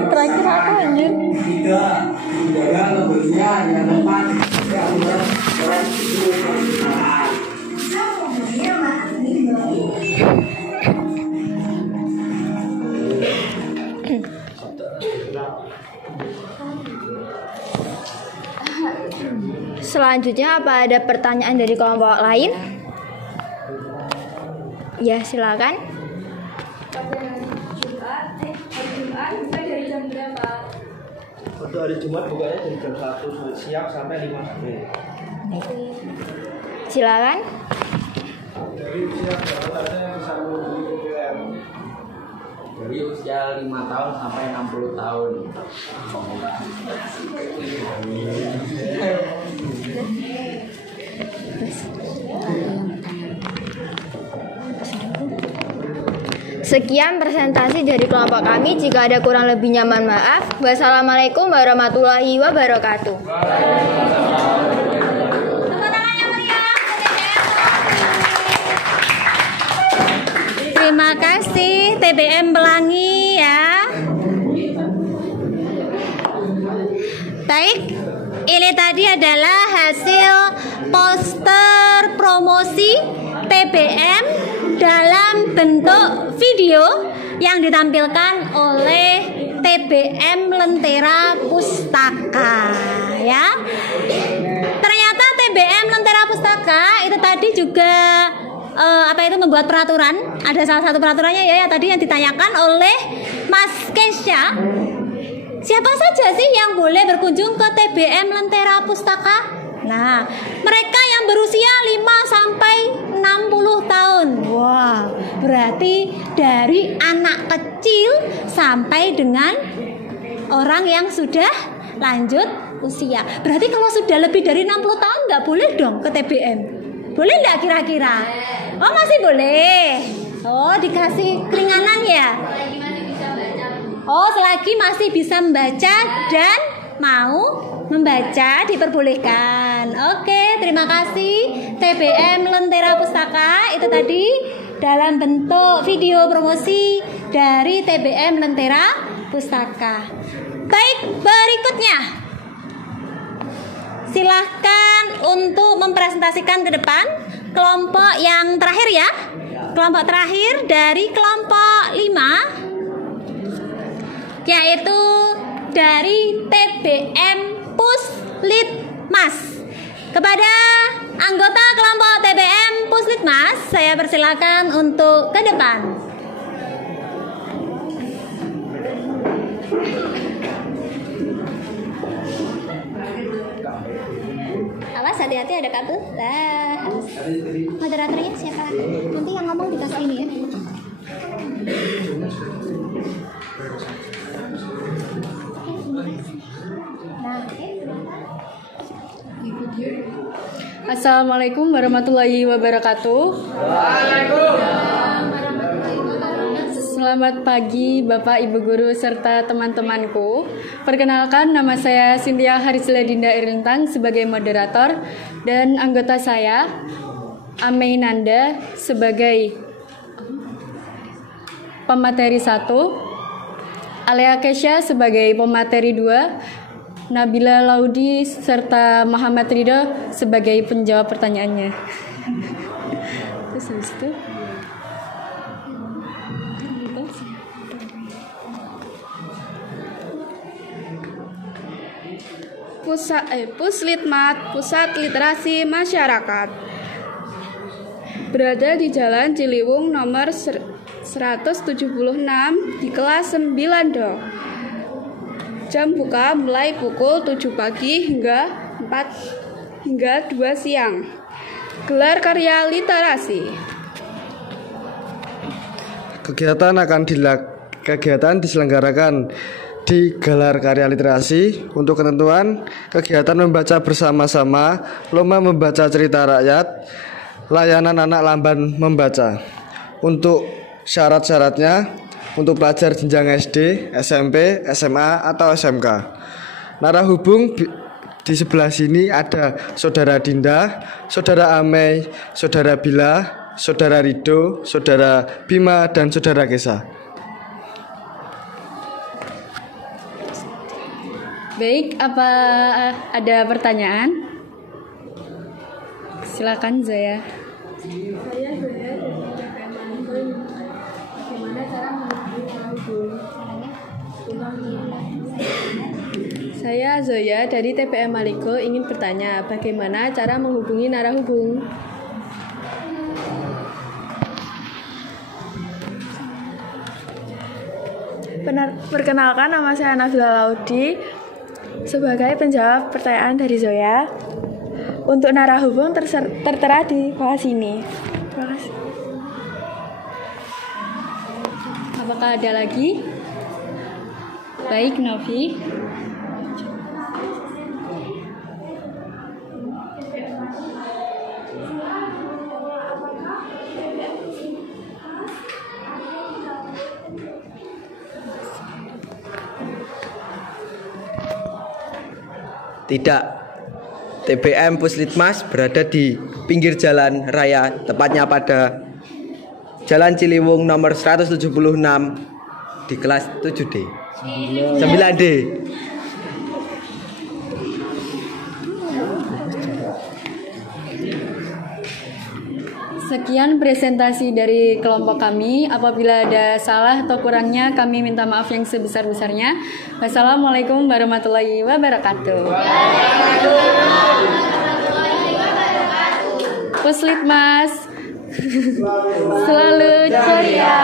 Terakhir apa anjir? Selanjutnya apa ada pertanyaan dari kelompok lain? Ya, silakan. Untuk hari Jumat bukanya dari jam 1 siang sampai 5 sore. Silakan. Dari usia berapa yang bisa mengunjungi TBM? Dari usia 5 tahun sampai 60 tahun. Sekian presentasi dari kelompok kami. Jika ada kurang lebihnya mohon maaf. Wassalamualaikum warahmatullahi wabarakatuh. Terima kasih TBM Pelangi ya. Baik, ini tadi adalah hasil poster promosi TBM dalam bentuk video yang ditampilkan oleh TBM Lentera Pustaka ya. Ternyata TBM Lentera Pustaka itu tadi juga membuat peraturan. Ada salah satu peraturannya ya tadi yang ditanyakan oleh Mas Kesha. Siapa saja sih yang boleh berkunjung ke TBM Lentera Pustaka? Nah, mereka yang berusia 5 sampai 60 tahun. Wah, berarti dari anak kecil sampai dengan orang yang sudah lanjut usia. Berarti kalau sudah lebih dari 60 tahun nggak boleh dong ke TBM. Boleh nggak kira-kira? Oh, masih boleh. Oh, dikasih keringanan ya? Oh, selagi masih bisa membaca dan mau membaca diperbolehkan. Oke, terima kasih TBM Lentera Pustaka. Itu tadi dalam bentuk video promosi dari TBM Lentera Pustaka. Baik, berikutnya silahkan untuk mempresentasikan ke depan kelompok yang terakhir ya. Kelompok terakhir dari kelompok 5 yaitu dari TBM Puslitmas. Kepada anggota kelompok TBM Puslitmas, saya persilakan untuk ke depan. Awas, hati-hati ada kabel. Lah, moderatornya siapa? Nanti yang ngomong dikasih ini ya. Assalamualaikum warahmatullahi wabarakatuh. Selamat pagi Bapak Ibu Guru serta teman-temanku. Perkenalkan, nama saya Cynthia Harisla Dinda Irlintang sebagai moderator dan anggota saya Amei Nanda sebagai pemateri 1, Alea Kesha sebagai pemateri 2, Nabila Laudi serta Muhammad Ridho sebagai penjawab pertanyaannya. Terus habis itu Puslitmas, Pusat Literasi Masyarakat, berada di Jalan Ciliwung nomor 176 di kelas 9 Do. Jam buka mulai pukul 7 pagi hingga 2 siang. Gelar karya literasi. Kegiatan diselenggarakan di Gelar Karya Literasi. Untuk ketentuan kegiatan membaca bersama-sama, lomba membaca cerita rakyat, layanan anak lamban membaca. Untuk syarat-syaratnya, untuk pelajar jenjang SD, SMP, SMA, atau SMK. Narahubung di sebelah sini ada Saudara Dinda, Saudara Amei, Saudara Bila, Saudara Ridho, Saudara Bima, dan Saudara Kesa. Baik, apa ada pertanyaan? Silakan Zaya. Saya Zoya dari TPM Maliko ingin bertanya, bagaimana cara menghubungi narahubung? Perkenalkan, nama saya Nabila Laudi sebagai penjawab pertanyaan dari Zoya. Untuk narahubung tertera di bawah sini. Terima kasih. Apakah ada lagi? Baik, Novi. Tidak. TBM Puslitmas berada di pinggir jalan raya, tepatnya pada Jalan Ciliwung nomor 176 di kelas 7D. 9D. Sekian presentasi dari kelompok kami. Apabila ada salah atau kurangnya, kami minta maaf yang sebesar-besarnya. Wassalamualaikum warahmatullahi wabarakatuh. Puslitmas selalu ceria.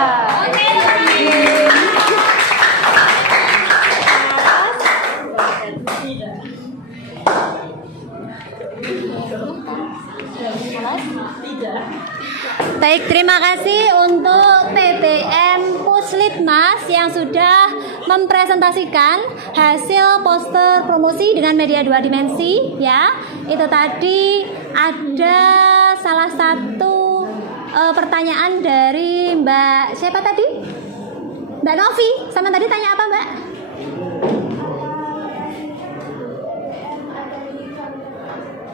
Baik, terima kasih untuk TBM Puslitmas yang sudah mempresentasikan hasil poster promosi dengan media 2 dimensi ya. Itu tadi ada salah satu pertanyaan dari Mbak siapa tadi? Mbak Novi. Sama tadi tanya apa, Mbak?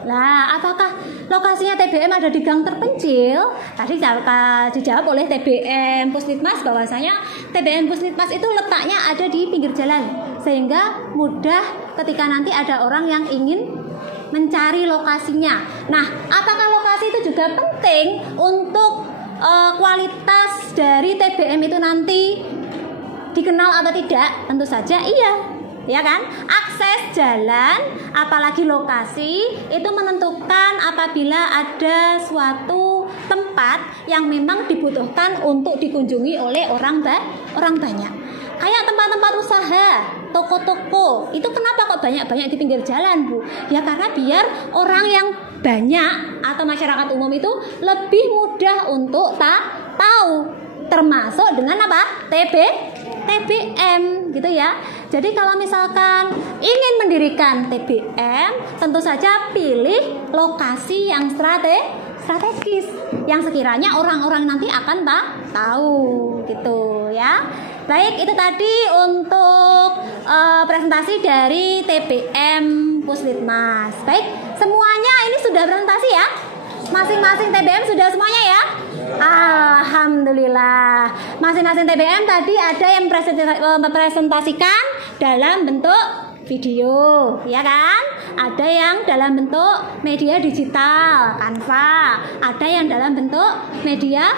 Nah, apakah lokasinya TBM ada di gang terpencil? Tadi dijawab oleh TBM Puslitmas bahwasanya TBM Puslitmas itu letaknya ada di pinggir jalan, sehingga mudah ketika nanti ada orang yang ingin mencari lokasinya. Nah, apakah lokasi itu juga penting untuk kualitas dari TBM itu nanti dikenal atau tidak? Tentu saja iya. Ya kan, akses jalan apalagi lokasi itu menentukan apabila ada suatu tempat yang memang dibutuhkan untuk dikunjungi oleh orang banyak. Kayak tempat-tempat usaha, toko-toko, itu kenapa kok banyak-banyak di pinggir jalan, Bu? Ya karena biar orang yang banyak atau masyarakat umum itu lebih mudah untuk tahu, termasuk dengan apa? TBM gitu ya. Jadi kalau misalkan ingin mendirikan TBM, tentu saja pilih lokasi yang strategis, yang sekiranya orang-orang nanti akan tahu gitu ya. Baik, itu tadi untuk presentasi dari TBM Puslitmas. Baik, semuanya ini sudah presentasi ya? Masing-masing TBM sudah semuanya ya? Alhamdulillah. Masing-masing TBM tadi ada yang mempresentasikan dalam bentuk video, ya kan? Ada yang dalam bentuk media digital, Canva. Ada yang dalam bentuk media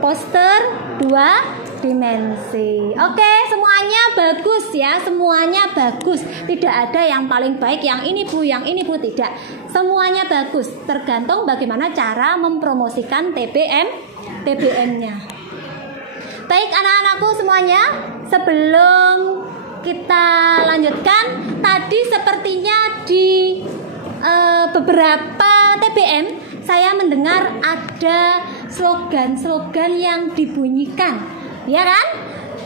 poster 2 dimensi. Oke, semuanya bagus ya, semuanya bagus. Tidak ada yang paling baik, yang ini Bu, yang ini Bu, tidak. Semuanya bagus, tergantung bagaimana cara mempromosikan TBM-nya. Baik anak-anakku semuanya, sebelum kita lanjutkan, tadi sepertinya di beberapa TBM saya mendengar ada slogan-slogan yang dibunyikan, ya kan?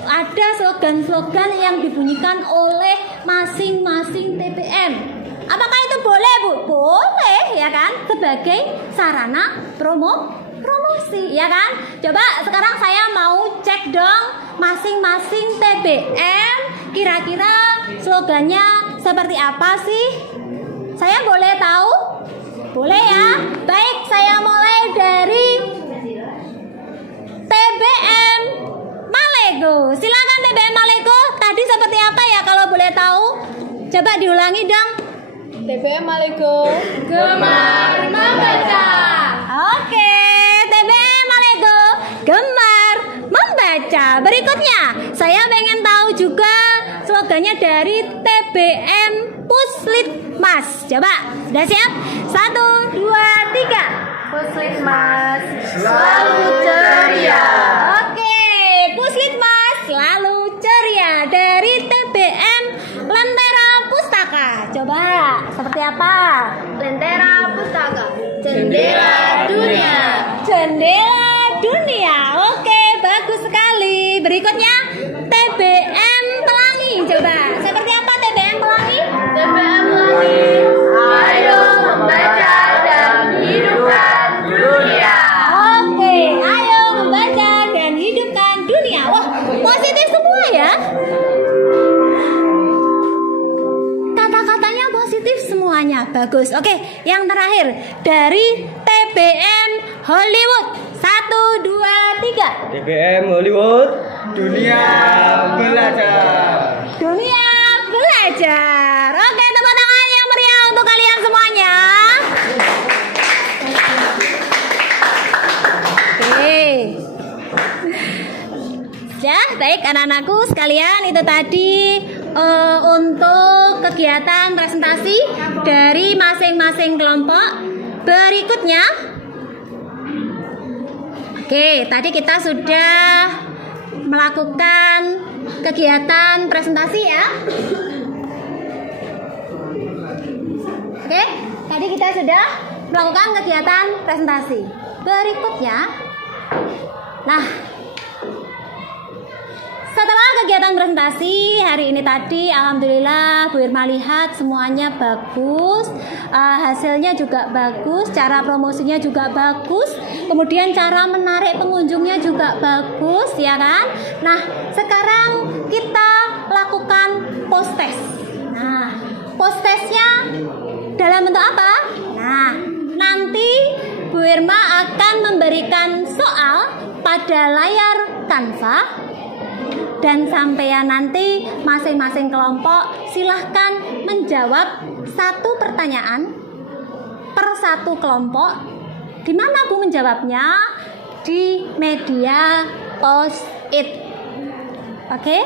Ada slogan-slogan yang dibunyikan oleh masing-masing TBM. Apakah itu boleh, Bu? Boleh, ya kan? Sebagai sarana promosi, ya kan? Coba sekarang saya mau cek dong masing-masing TBM, kira-kira slogannya seperti apa sih? Saya boleh tahu? Boleh ya? Baik, saya mulai dari TBM Malego. Silakan TBM Malego. Tadi seperti apa ya kalau boleh tahu? Coba diulangi dong. TBM Malego. Gemar membaca. Oke, TBM Malego. Gemar membaca. Berikutnya, saya pengen tahu juga slogannya dari TBM Puslitmas. Coba, sudah siap? 1, 2, 3. Puslitmas selalu ceria. Oke, Puslitmas selalu ceria dari TBM Lentera Pustaka. Coba, seperti apa? Lentera Pustaka, jendela dunia. Jendela dunia. Oke, bagus sekali. Berikutnya TBM Pelangi. Coba, seperti apa TBM Pelangi? TBM Pelangi, ayo membaca dan hidupkan dunia. Oke, ayo membaca dan hidupkan dunia. Wah, positif semua ya. Kata-katanya positif semuanya. Bagus. Oke, yang terakhir dari TBM Hollywood. 1, 2, 3. TBM Hollywood, dunia belajar. Dunia belajar. Oke, tepuk tangan yang meriah untuk kalian semuanya. Oke. Ya, baik anak-anakku sekalian, itu tadi untuk kegiatan presentasi dari masing-masing kelompok. Berikutnya, oke, tadi kita sudah melakukan kegiatan presentasi ya. Oke, tadi kita sudah melakukan kegiatan presentasi. Berikutnya, nah, setelah kegiatan presentasi hari ini tadi, alhamdulillah Bu Irma lihat semuanya bagus, hasilnya juga bagus, cara promosinya juga bagus, kemudian cara menarik pengunjungnya juga bagus, ya kan? Nah, sekarang kita lakukan post test. Nah, post testnya dalam bentuk apa? Nah, nanti Bu Irma akan memberikan soal pada layar Canva. Dan sampean nanti masing-masing kelompok silahkan menjawab satu pertanyaan per satu kelompok. Di mana Bu menjawabnya? Di media post-it. Oke?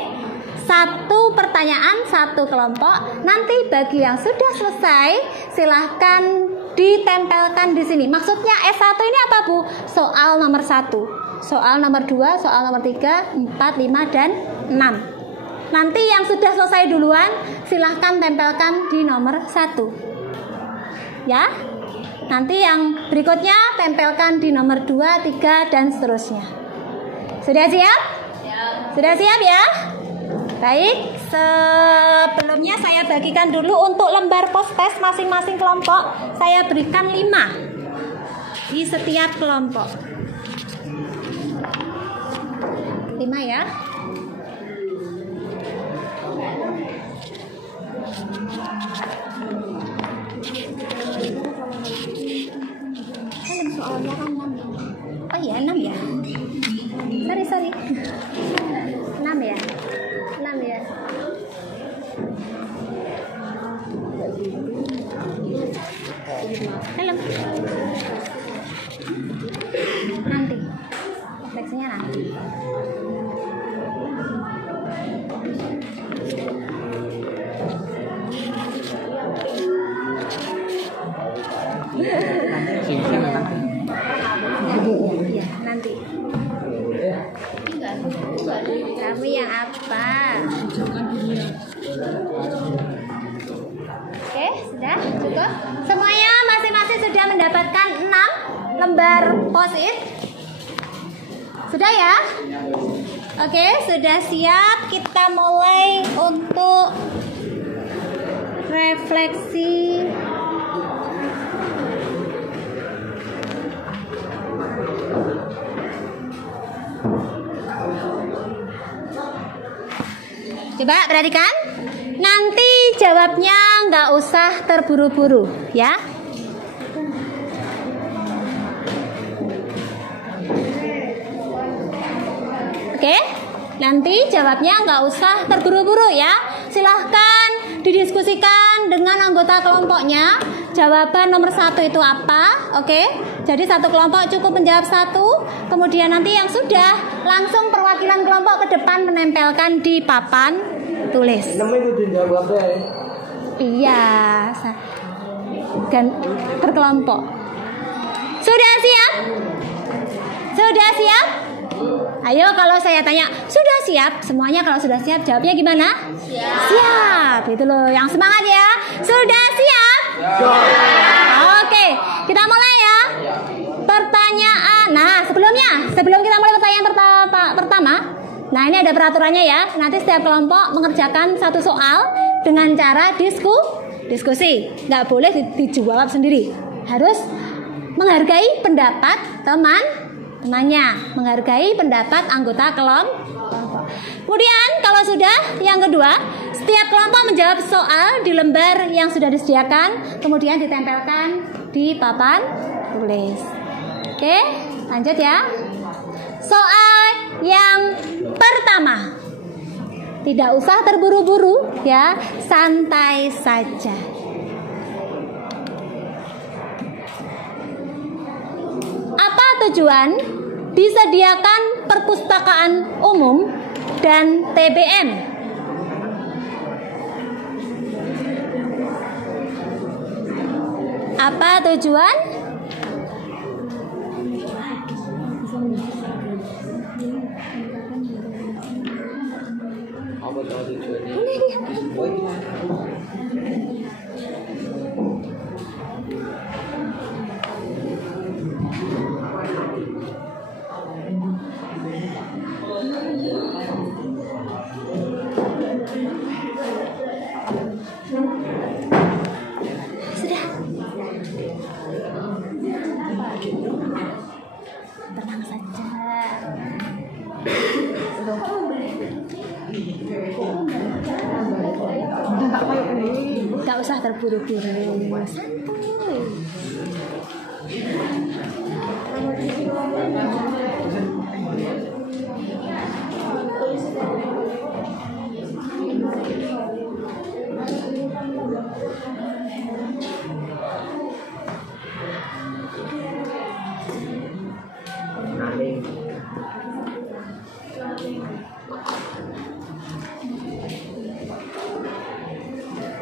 Satu pertanyaan satu kelompok. Nanti bagi yang sudah selesai silahkan ditempelkan di sini. Maksudnya S1 ini apa Bu? Soal nomor 1. Soal nomor 2, soal nomor 3, 4, 5, dan 6. Nanti yang sudah selesai duluan silahkan tempelkan di nomor 1. Ya. Nanti yang berikutnya tempelkan di nomor 2, 3, dan seterusnya. Sudah siap? Sudah siap ya? Baik, sebelumnya saya bagikan dulu untuk lembar post test masing-masing kelompok. Saya berikan 5 di setiap kelompok. 5 ya. Soalnya kan 6. Oh iya 6 ya. Sorry. 6 ya. 6 ya. Halo. Nanti. Refleksinya nanti. Iya, nanti. Kamu yang apa? Oke, sudah cukup. Semuanya masing-masing sudah mendapatkan 6 lembar post-it. Sudah ya? Oke, sudah siap. Kita mulai untuk refleksi. Coba perhatikan. Nanti jawabnya nggak usah terburu-buru ya. Oke, nanti jawabnya nggak usah terburu-buru ya. Silahkan didiskusikan dengan anggota kelompoknya. Jawaban nomor 1 itu apa? Oke, jadi satu kelompok cukup menjawab 1. Kemudian nanti yang sudah langsung perwakilan kelompok ke depan menempelkan di papan tulis. Iya, dan berkelompok. Sudah siap? Sudah siap? Ayo kalau saya tanya, sudah siap? Semuanya kalau sudah siap jawabnya gimana? Siap. Siap, itu loh yang semangat ya. Sudah siap? Oke, kita mulai ya. Pertanyaan. Nah, sebelum kita mulai pertanyaan pertama, nah ini ada peraturannya ya. Nanti setiap kelompok mengerjakan satu soal dengan cara diskusi. Nggak boleh dijawab sendiri. Harus menghargai pendapat temannya, menghargai pendapat anggota kelompok. Kemudian kalau sudah, yang kedua, setiap kelompok menjawab soal di lembar yang sudah disediakan, kemudian ditempelkan di papan tulis. Oke, lanjut ya. soal yang pertama. Tidak usah terburu-buru ya, santai saja. Apa tujuan disediakan perpustakaan umum dan TBM? Apa tujuan? Sudah. Tenang saja. Gak usah terburu-buru, santuy.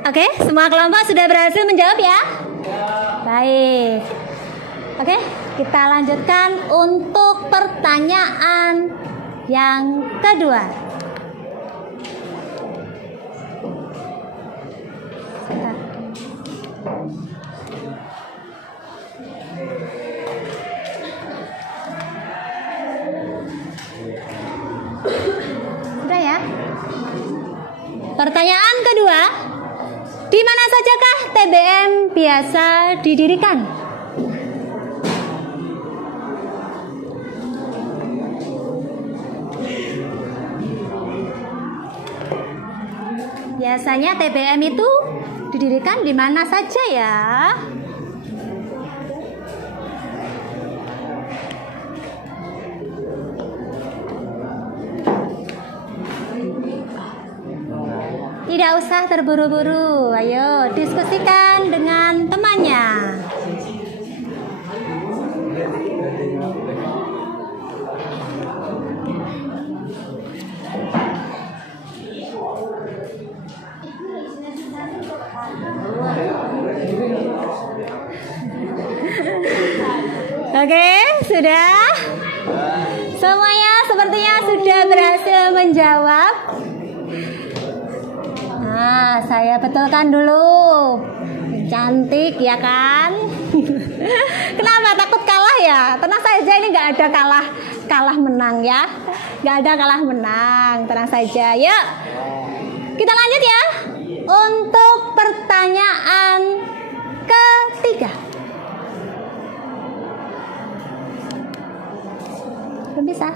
Oke, semua kelompok sudah berhasil menjawab ya? Baik. Oke, kita lanjutkan untuk pertanyaan yang kedua. Sudah ya? Pertanyaan kedua. Di mana sajakah TBM biasa didirikan? Biasanya TBM itu didirikan di mana saja ya? Tidak usah terburu-buru, ayo diskusikan dengan temannya. Oke, sudah? Semuanya sepertinya sudah berhasil menjawab. Nah, saya betulkan dulu. Cantik ya kan? Kenapa takut kalah ya? Tenang saja, ini nggak ada kalah menang ya. Nggak ada kalah menang. Tenang saja. Yuk, kita lanjut ya. Untuk pertanyaan ketiga. Belum bisa.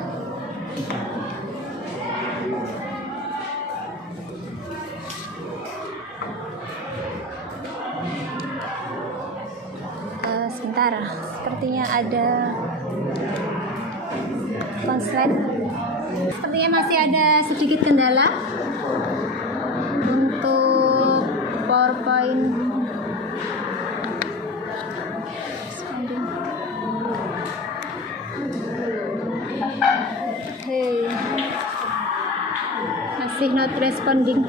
Sebentar, sepertinya ada konslet. Sepertinya masih ada sedikit kendala untuk PowerPoint. Hey, masih not responding.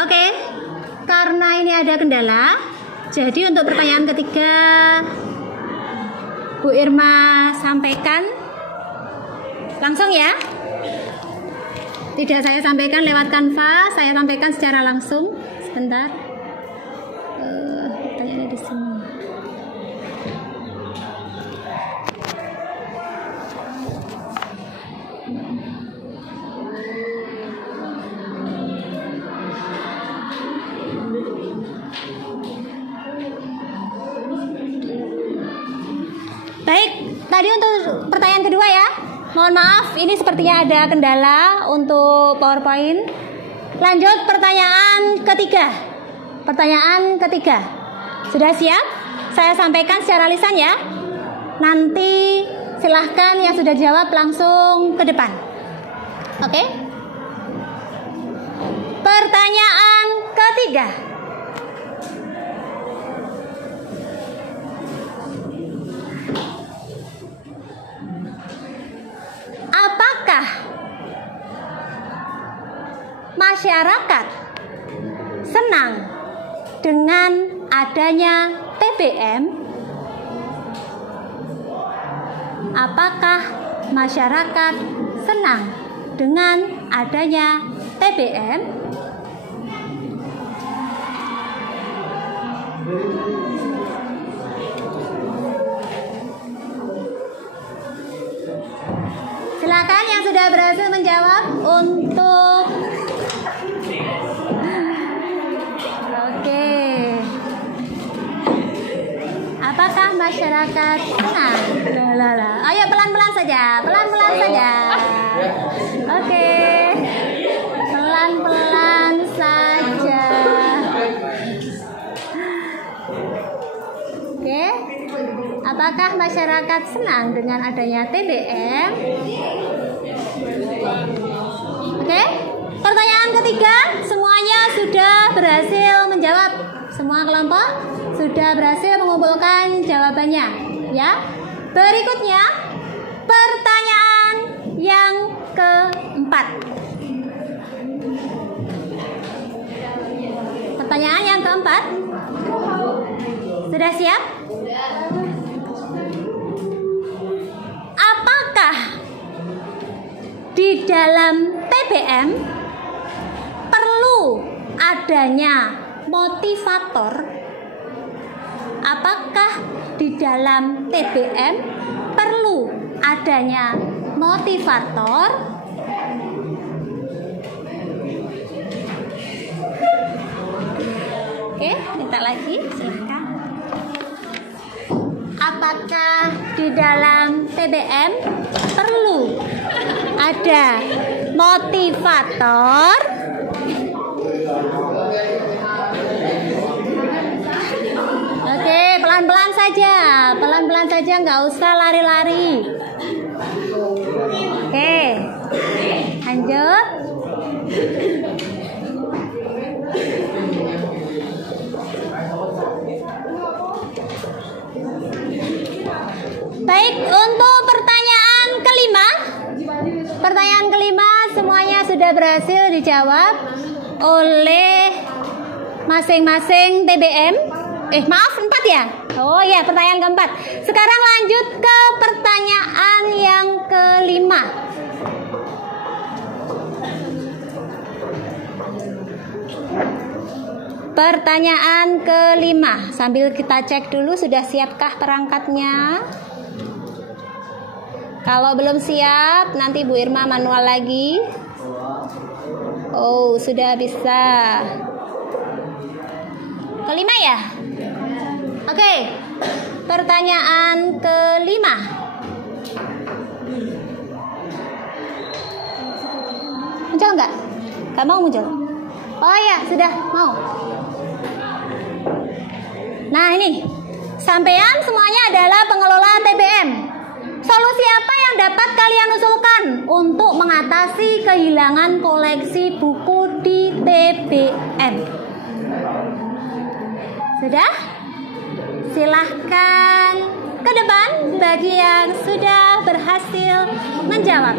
Oke, karena ini ada kendala, jadi untuk pertanyaan ketiga Bu Irma sampaikan langsung ya. Tidak saya sampaikan lewat Canva, saya sampaikan secara langsung. Sebentar, pertanyaannya di sini. Baik, tadi untuk pertanyaan kedua ya. Mohon maaf, ini sepertinya ada kendala untuk PowerPoint. Lanjut pertanyaan ketiga. Pertanyaan ketiga. Sudah siap? Saya sampaikan secara lisan ya. Nanti silahkan yang sudah jawab langsung ke depan. Oke? Pertanyaan ketiga. Apakah masyarakat senang dengan adanya TBM? Apakah masyarakat senang dengan adanya TBM? Silakan yang sudah berhasil menjawab untuk Oke. Apakah masyarakat senang? Ayo pelan-pelan saja, pelan-pelan saja. Oke. Pelan-pelan saja. Oke. Apakah masyarakat senang dengan adanya TBM? Oke. Pertanyaan ketiga, semuanya sudah berhasil menjawab. Semua kelompok sudah berhasil mengumpulkan jawabannya, ya. Berikutnya, pertanyaan yang keempat. Pertanyaan yang keempat. Sudah siap? Apakah di dalam TBM perlu adanya motivator? Apakah di dalam TBM perlu adanya motivator? Oke, minta lagi, silahkan. Apakah di dalam TBM perlu ada motivator? Oke, pelan-pelan saja, nggak usah lari-lari. Oke, lanjut. Baik, untuk pertanyaan kelima. Pertanyaan kelima semuanya sudah berhasil dijawab oleh masing-masing TBM. Maaf, 4 ya? Oh ya, pertanyaan keempat. Sekarang lanjut ke pertanyaan yang kelima. Pertanyaan kelima. Sambil kita cek dulu sudah siapkah perangkatnya. Kalau belum siap, nanti Bu Irma manual lagi. Oh, sudah bisa. Kelima ya? Oke. Pertanyaan kelima. Muncul nggak? Nggak mau muncul? Oh ya, sudah mau. Nah ini, sampean semuanya adalah pengelola TBM. Solusi apa yang dapat kalian usulkan untuk mengatasi kehilangan koleksi buku di TBM? Sudah? Silahkan ke depan bagi yang sudah berhasil menjawab.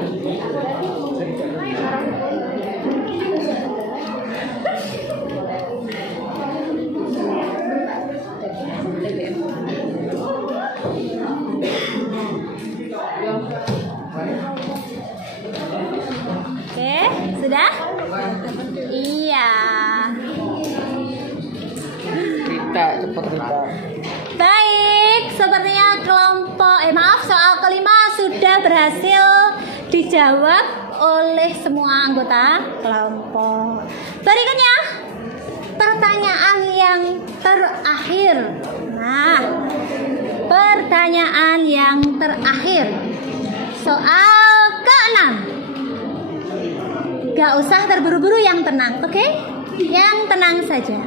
Oke, sudah? Iya. Cepat. Baik, sepertinya soal kelima sudah berhasil dijawab oleh semua anggota kelompok. Berikutnya, pertanyaan yang terakhir. Nah, pertanyaan yang terakhir. Soal ke-6. Gak usah terburu-buru, yang tenang, oke? Yang tenang saja.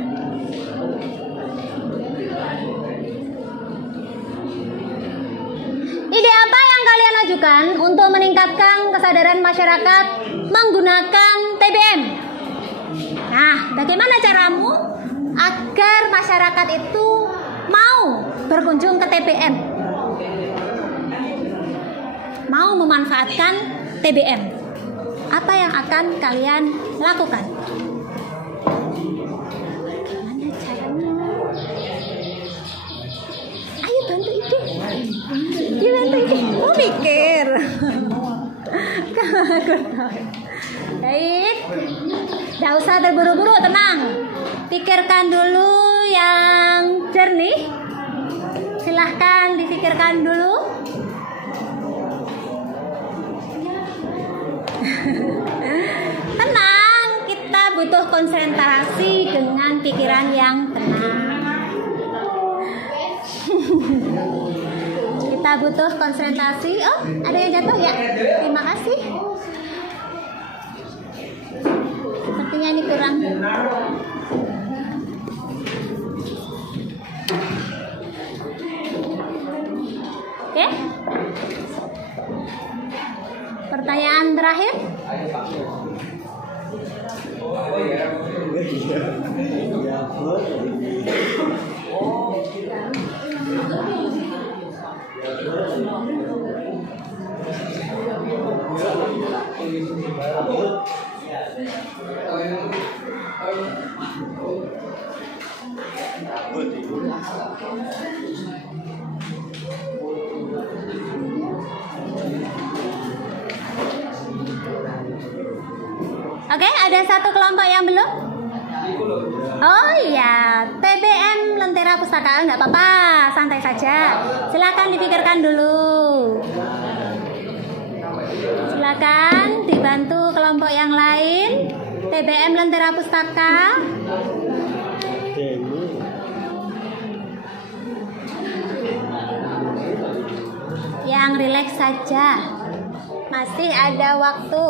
diajukan untuk meningkatkan kesadaran masyarakat menggunakan TBM. Nah, bagaimana caramu agar masyarakat itu mau berkunjung ke TBM? Mau memanfaatkan TBM? Apa yang akan kalian lakukan? Bagaimana caranya? Ayo bantu ide. Ayo bantu ide. Oh, mikir. Baik. Tidak usah terburu-buru, tenang. Pikirkan dulu yang jernih. Silahkan dipikirkan dulu. Tenang, kita butuh konsentrasi dengan pikiran yang tenang. Kita butuh konsentrasi. Oh, ada yang jatuh ya? Terima kasih. Sepertinya ini kurang. Oke. Pertanyaan terakhir. Oke, ada satu kelompok yang belum? Oh iya, TBM Lentera Pustaka, nggak apa-apa, santai saja. Silakan dipikirkan dulu. Silakan dibantu kelompok yang lain. TBM Lentera Pustaka. Yang rileks saja. Masih ada waktu.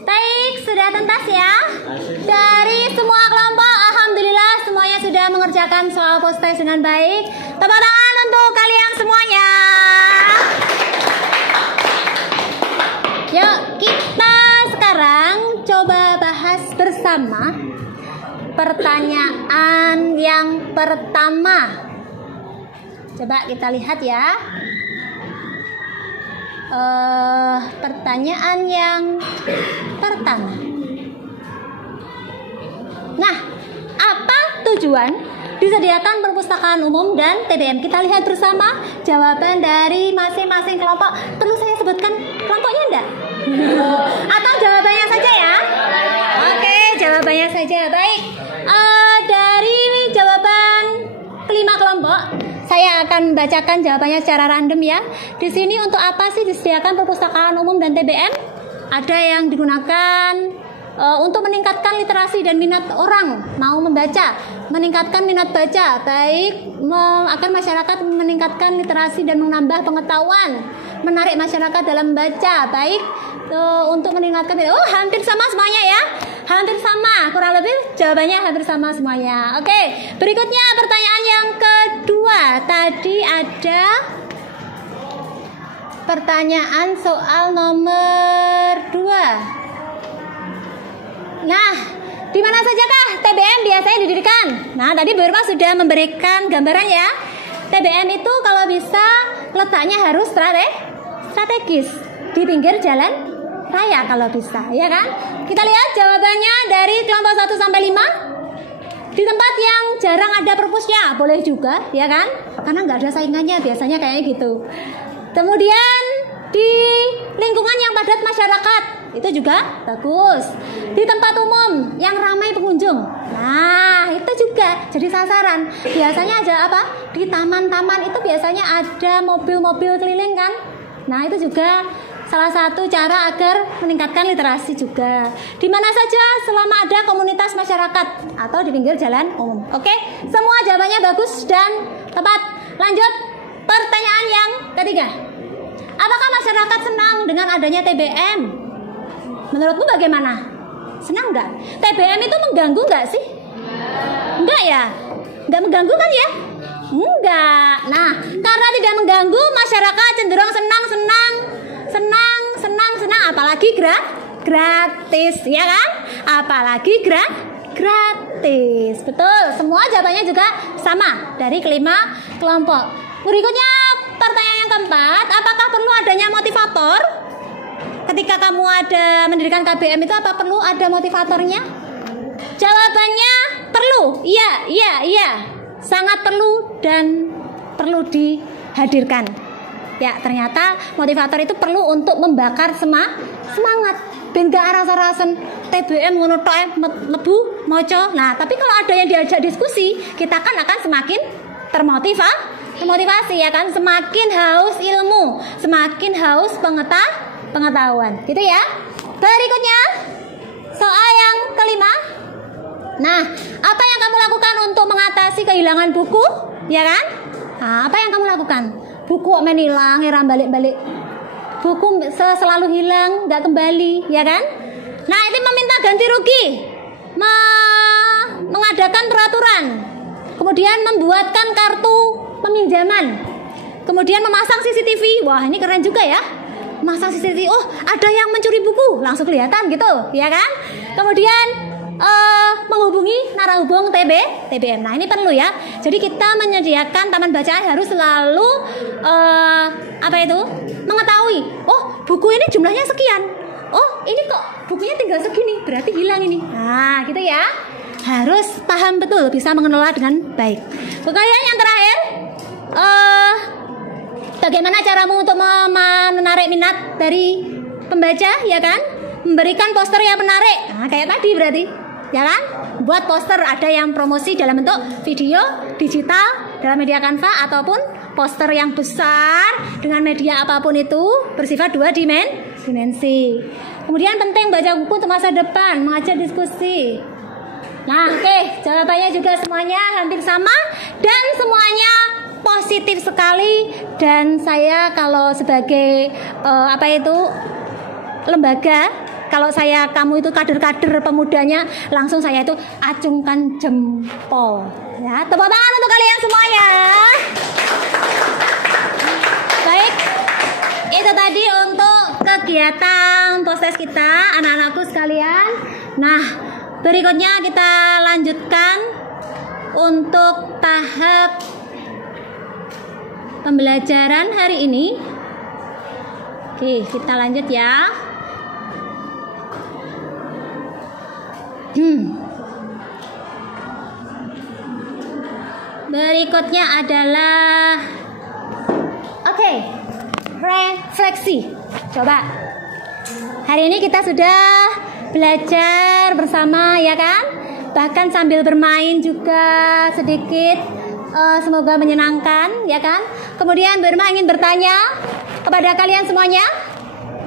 Baik, sudah tuntas ya. Dari semua kelompok, alhamdulillah semuanya sudah mengerjakan soal post-test dengan baik. Tepuk tangan untuk kalian semuanya. Yuk, kita sekarang coba bahas bersama pertanyaan yang pertama. Coba kita lihat ya. Pertanyaan yang pertama. Nah, apa tujuan disediakan perpustakaan umum dan TBM? Kita lihat bersama jawaban dari masing-masing kelompok. Perlu saya sebutkan kelompoknya enggak? Atau jawabannya saja ya? Oke, jawabannya saja. Baik. Dari jawaban kelima kelompok, saya akan bacakan jawabannya secara random ya. Di sini untuk apa sih disediakan perpustakaan umum dan TBM? Ada yang digunakan untuk meningkatkan literasi dan minat orang mau membaca, meningkatkan minat baca, baik agar masyarakat meningkatkan literasi dan menambah pengetahuan, menarik masyarakat dalam membaca, baik untuk meningkatkan. Oh, hampir sama semuanya ya. Hampir sama, kurang lebih jawabannya hampir sama semuanya. Oke, berikutnya pertanyaan yang kedua. Tadi ada pertanyaan soal nomor 2. Nah, di mana sajakah TBM biasanya didirikan? Nah, tadi Bu Irma sudah memberikan gambaran ya. TBM itu kalau bisa letaknya harus strategis di pinggir jalan raya kalau bisa, ya kan? Kita lihat jawabannya dari kelompok 1 sampai 5. Di tempat yang jarang ada perpusnya, boleh juga, ya kan? Karena nggak ada saingannya, biasanya kayak gitu. Kemudian di lingkungan yang padat masyarakat, itu juga bagus. Di tempat umum yang ramai pengunjung, nah itu juga jadi sasaran. Biasanya ada apa? Di taman-taman itu biasanya ada mobil-mobil keliling kan? Nah itu juga salah satu cara agar meningkatkan literasi juga. Di mana saja selama ada komunitas masyarakat atau di pinggir jalan umum. Oke, semua jawabannya bagus dan tepat. lanjut pertanyaan yang ketiga. Apakah masyarakat senang dengan adanya TBM? Menurutmu bagaimana? Senang nggak? TBM itu mengganggu nggak sih? Enggak ya? Nggak mengganggu kan ya? Enggak. Nah, karena tidak mengganggu, masyarakat cenderung senang, apalagi gratis, ya kan? Apalagi gratis. Betul, semua jawabannya juga sama dari kelima kelompok. Berikutnya pertanyaan yang keempat, apakah perlu adanya motivator? Ketika kamu ada mendirikan KBM itu apa perlu ada motivatornya? Jawabannya perlu. Iya. Sangat perlu dan perlu dihadirkan. Ya, ternyata motivator itu perlu untuk membakar semangat. Ben gak rasa-rasen TBM ngono tok lebu moco. Nah, tapi kalau ada yang diajak diskusi, kita kan akan semakin termotivasi ya kan, semakin haus ilmu, semakin haus pengetahuan. Gitu ya. Berikutnya soal yang kelima. Nah, apa yang kamu lakukan untuk mengatasi kehilangan buku? Ya kan? Nah, apa yang kamu lakukan? Buku kok main hilang, ya balik-balik. Buku selalu hilang, nggak kembali, ya kan? Nah, ini meminta ganti rugi, mengadakan peraturan, kemudian membuatkan kartu peminjaman, kemudian memasang CCTV. Wah, ini keren juga ya. Masang CCTV, oh ada yang mencuri buku, langsung kelihatan gitu, ya kan? Kemudian menghubungi narahubung TBM. Nah, ini perlu ya. Jadi kita menyediakan taman bacaan harus selalu mengetahui, oh buku ini jumlahnya sekian, oh ini kok bukunya tinggal segini, berarti hilang ini. Nah, gitu ya. Harus paham betul, bisa mengelola dengan baik. Kemudian yang terakhir, bagaimana caramu untuk menarik minat dari pembaca, ya kan? Memberikan poster yang menarik. Nah, kayak tadi berarti, ya kan? Buat poster, ada yang promosi dalam bentuk video digital dalam media Canva, ataupun poster yang besar dengan media apapun itu bersifat 2 dimensi. Kemudian penting baca buku untuk masa depan, mengajak diskusi. Nah, oke, jawabannya juga semuanya hampir sama dan semuanya positif sekali. Dan saya kalau sebagai lembaga, kalau kamu itu kader-kader pemudanya, langsung saya itu acungkan jempol. Ya, tepuk tangan untuk kalian semuanya. Baik, itu tadi untuk kegiatan postes kita, anak-anakku sekalian. Nah, berikutnya kita lanjutkan untuk tahap pembelajaran hari ini. Oke, kita lanjut ya. Berikutnya adalah refleksi. Coba. Hari ini kita sudah belajar bersama, ya kan? Bahkan sambil bermain juga sedikit, semoga menyenangkan, ya kan? Kemudian Berma ingin bertanya kepada kalian semuanya,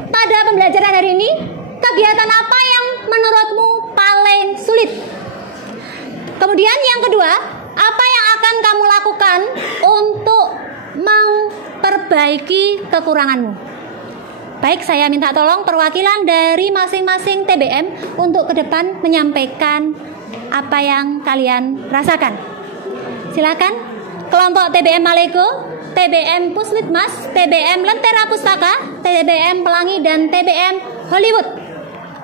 pada pembelajaran hari ini, kegiatan apa yang menurutmu paling sulit? Kemudian yang kedua, apa yang akan kamu lakukan untuk memperbaiki kekuranganmu? Baik, saya minta tolong perwakilan dari masing-masing TBM untuk ke depan menyampaikan apa yang kalian rasakan. Silakan. Kelompok TBM Malego, TBM Puslitmas, TBM Lentera Pustaka, TBM Pelangi, dan TBM Hollywood.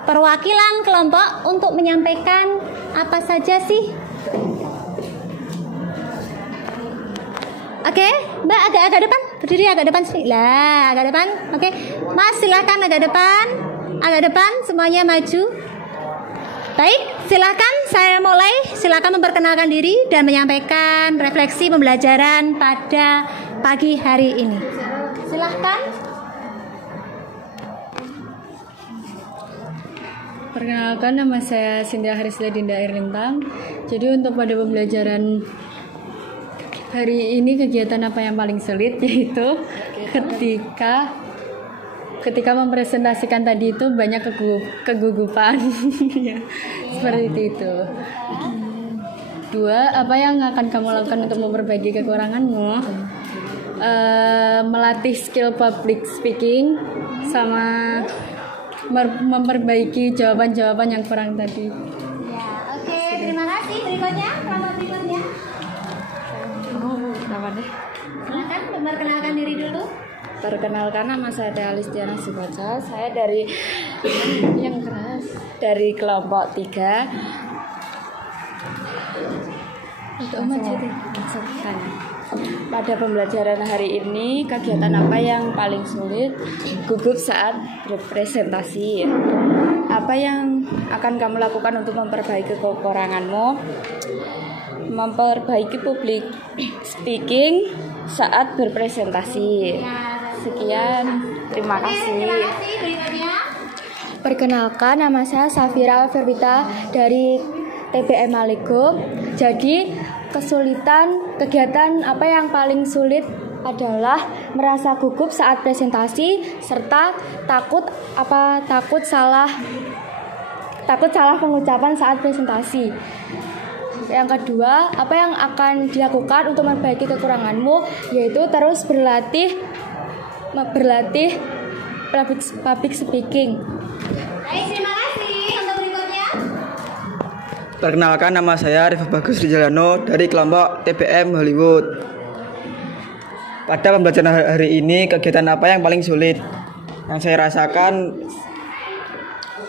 Perwakilan kelompok untuk menyampaikan apa saja sih? Oke, Mbak agak depan, berdiri agak depan sini. Lah, agak depan. Oke, Mas silakan agak depan, semuanya maju. Baik, silakan saya mulai. Silakan memperkenalkan diri dan menyampaikan refleksi pembelajaran pada pagi hari ini. Silakan. Perkenalkan, nama saya Cynthia Harisla Dinda Irlintang. Jadi untuk pada pembelajaran hari ini, kegiatan apa yang paling sulit, yaitu ketika mempresentasikan tadi itu banyak kegugupan. Seperti itu. 2, apa yang akan kamu lakukan untuk memperbaiki kekuranganmu? melatih skill public speaking sama memperbaiki jawaban-jawaban yang kurang tadi. Ya, oke, terima kasih. Berikutnya, kelompok berikutnya. Silakan memperkenalkan diri dulu. Perkenalkan, nama saya Tia Listiana Subaca. Saya dari kelompok 3. Pada pembelajaran hari ini, kegiatan apa yang paling sulit? Gugup saat berpresentasi. Apa yang akan kamu lakukan untuk memperbaiki kekuranganmu? Memperbaiki public speaking saat berpresentasi. Sekian, terima kasih. Perkenalkan, nama saya Safira Ferbita dari TBM Maligum. Jadi, kegiatan apa yang paling sulit adalah merasa gugup saat presentasi serta takut salah pengucapan saat presentasi. Yang kedua, apa yang akan dilakukan untuk memperbaiki kekuranganmu, yaitu terus berlatih public speaking. Baik, terima kasih. Untuk berikutnya. Perkenalkan, nama saya Rifat Bagus Rijalano dari kelompok TBM Hollywood. Pada pembelajaran hari ini, kegiatan apa yang paling sulit? Yang saya rasakan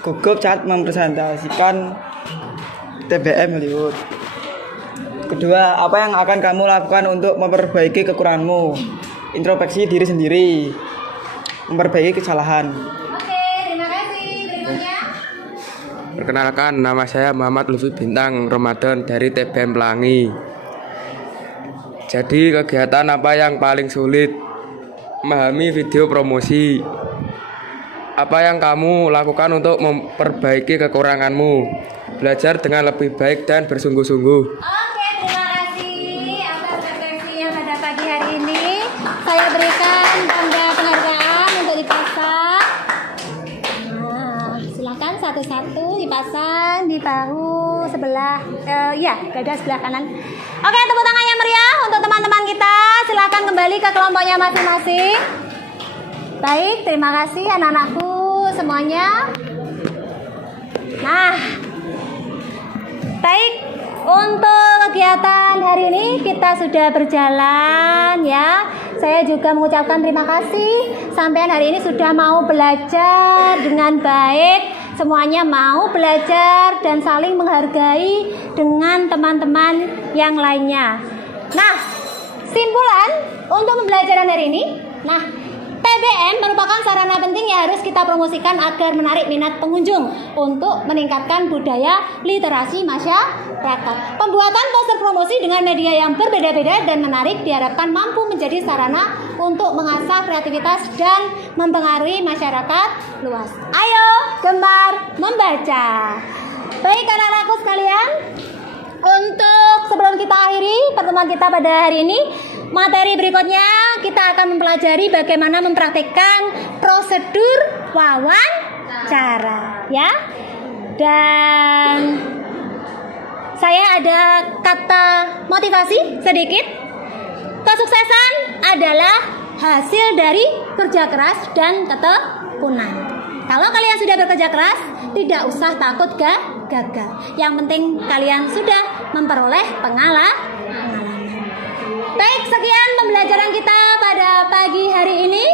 gugup saat mempresentasikan TBM Hollywood. Kedua, apa yang akan kamu lakukan untuk memperbaiki kekuranganmu? Introspeksi diri sendiri, memperbaiki kesalahan. Oke, terima kasih. Berikutnya. Perkenalkan, nama saya Muhammad Lutfi Bintang Ramadan dari TBM Pelangi. Jadi kegiatan apa yang paling sulit? Memahami video promosi. Apa yang kamu lakukan untuk memperbaiki kekuranganmu? Belajar dengan lebih baik dan bersungguh-sungguh. Oke, terima kasih atas refleksi yang pada pagi hari ini. Saya berikan tanda penghargaan untuk dipasang. Nah, silakan satu-satu dipasang di bahu sebelah, dada sebelah kanan. Oke, tepuk tangan yang meriah untuk teman-teman kita. Silakan kembali ke kelompoknya masing-masing. Baik, terima kasih anak-anakku semuanya. Nah, baik, untuk kegiatan hari ini kita sudah berjalan ya. Saya juga mengucapkan terima kasih sampean hari ini sudah mau belajar dengan baik. Semuanya mau belajar dan saling menghargai dengan teman-teman yang lainnya. Nah, simpulan untuk pembelajaran hari ini. Nah, TBM merupakan sarana penting yang harus kita promosikan agar menarik minat pengunjung untuk meningkatkan budaya literasi masyarakat. Pembuatan poster promosi dengan media yang berbeda-beda dan menarik diharapkan mampu menjadi sarana untuk mengasah kreativitas dan mempengaruhi masyarakat luas. Ayo, gemar membaca. Baik anak-anakku sekalian, untuk sebelum kita akhiri pertemuan kita pada hari ini, materi berikutnya kita akan mempelajari bagaimana mempraktikkan prosedur wawancara ya. Dan saya ada kata motivasi sedikit. Kesuksesan adalah hasil dari kerja keras dan ketekunan. Kalau kalian sudah bekerja keras, tidak usah takut gagal. Yang penting kalian sudah memperoleh pengalaman. Baik, sekian pembelajaran kita pada pagi hari ini.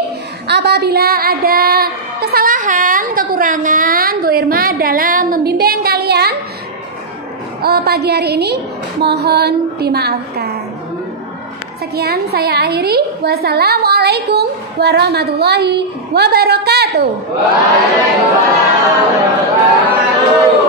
Apabila ada kesalahan, kekurangan Bu Irma dalam membimbing kalian pagi hari ini, mohon dimaafkan. Sekian saya akhiri. Wassalamualaikum warahmatullahi wabarakatuh. Waalaikumsalam warahmatullahi wabarakatuh.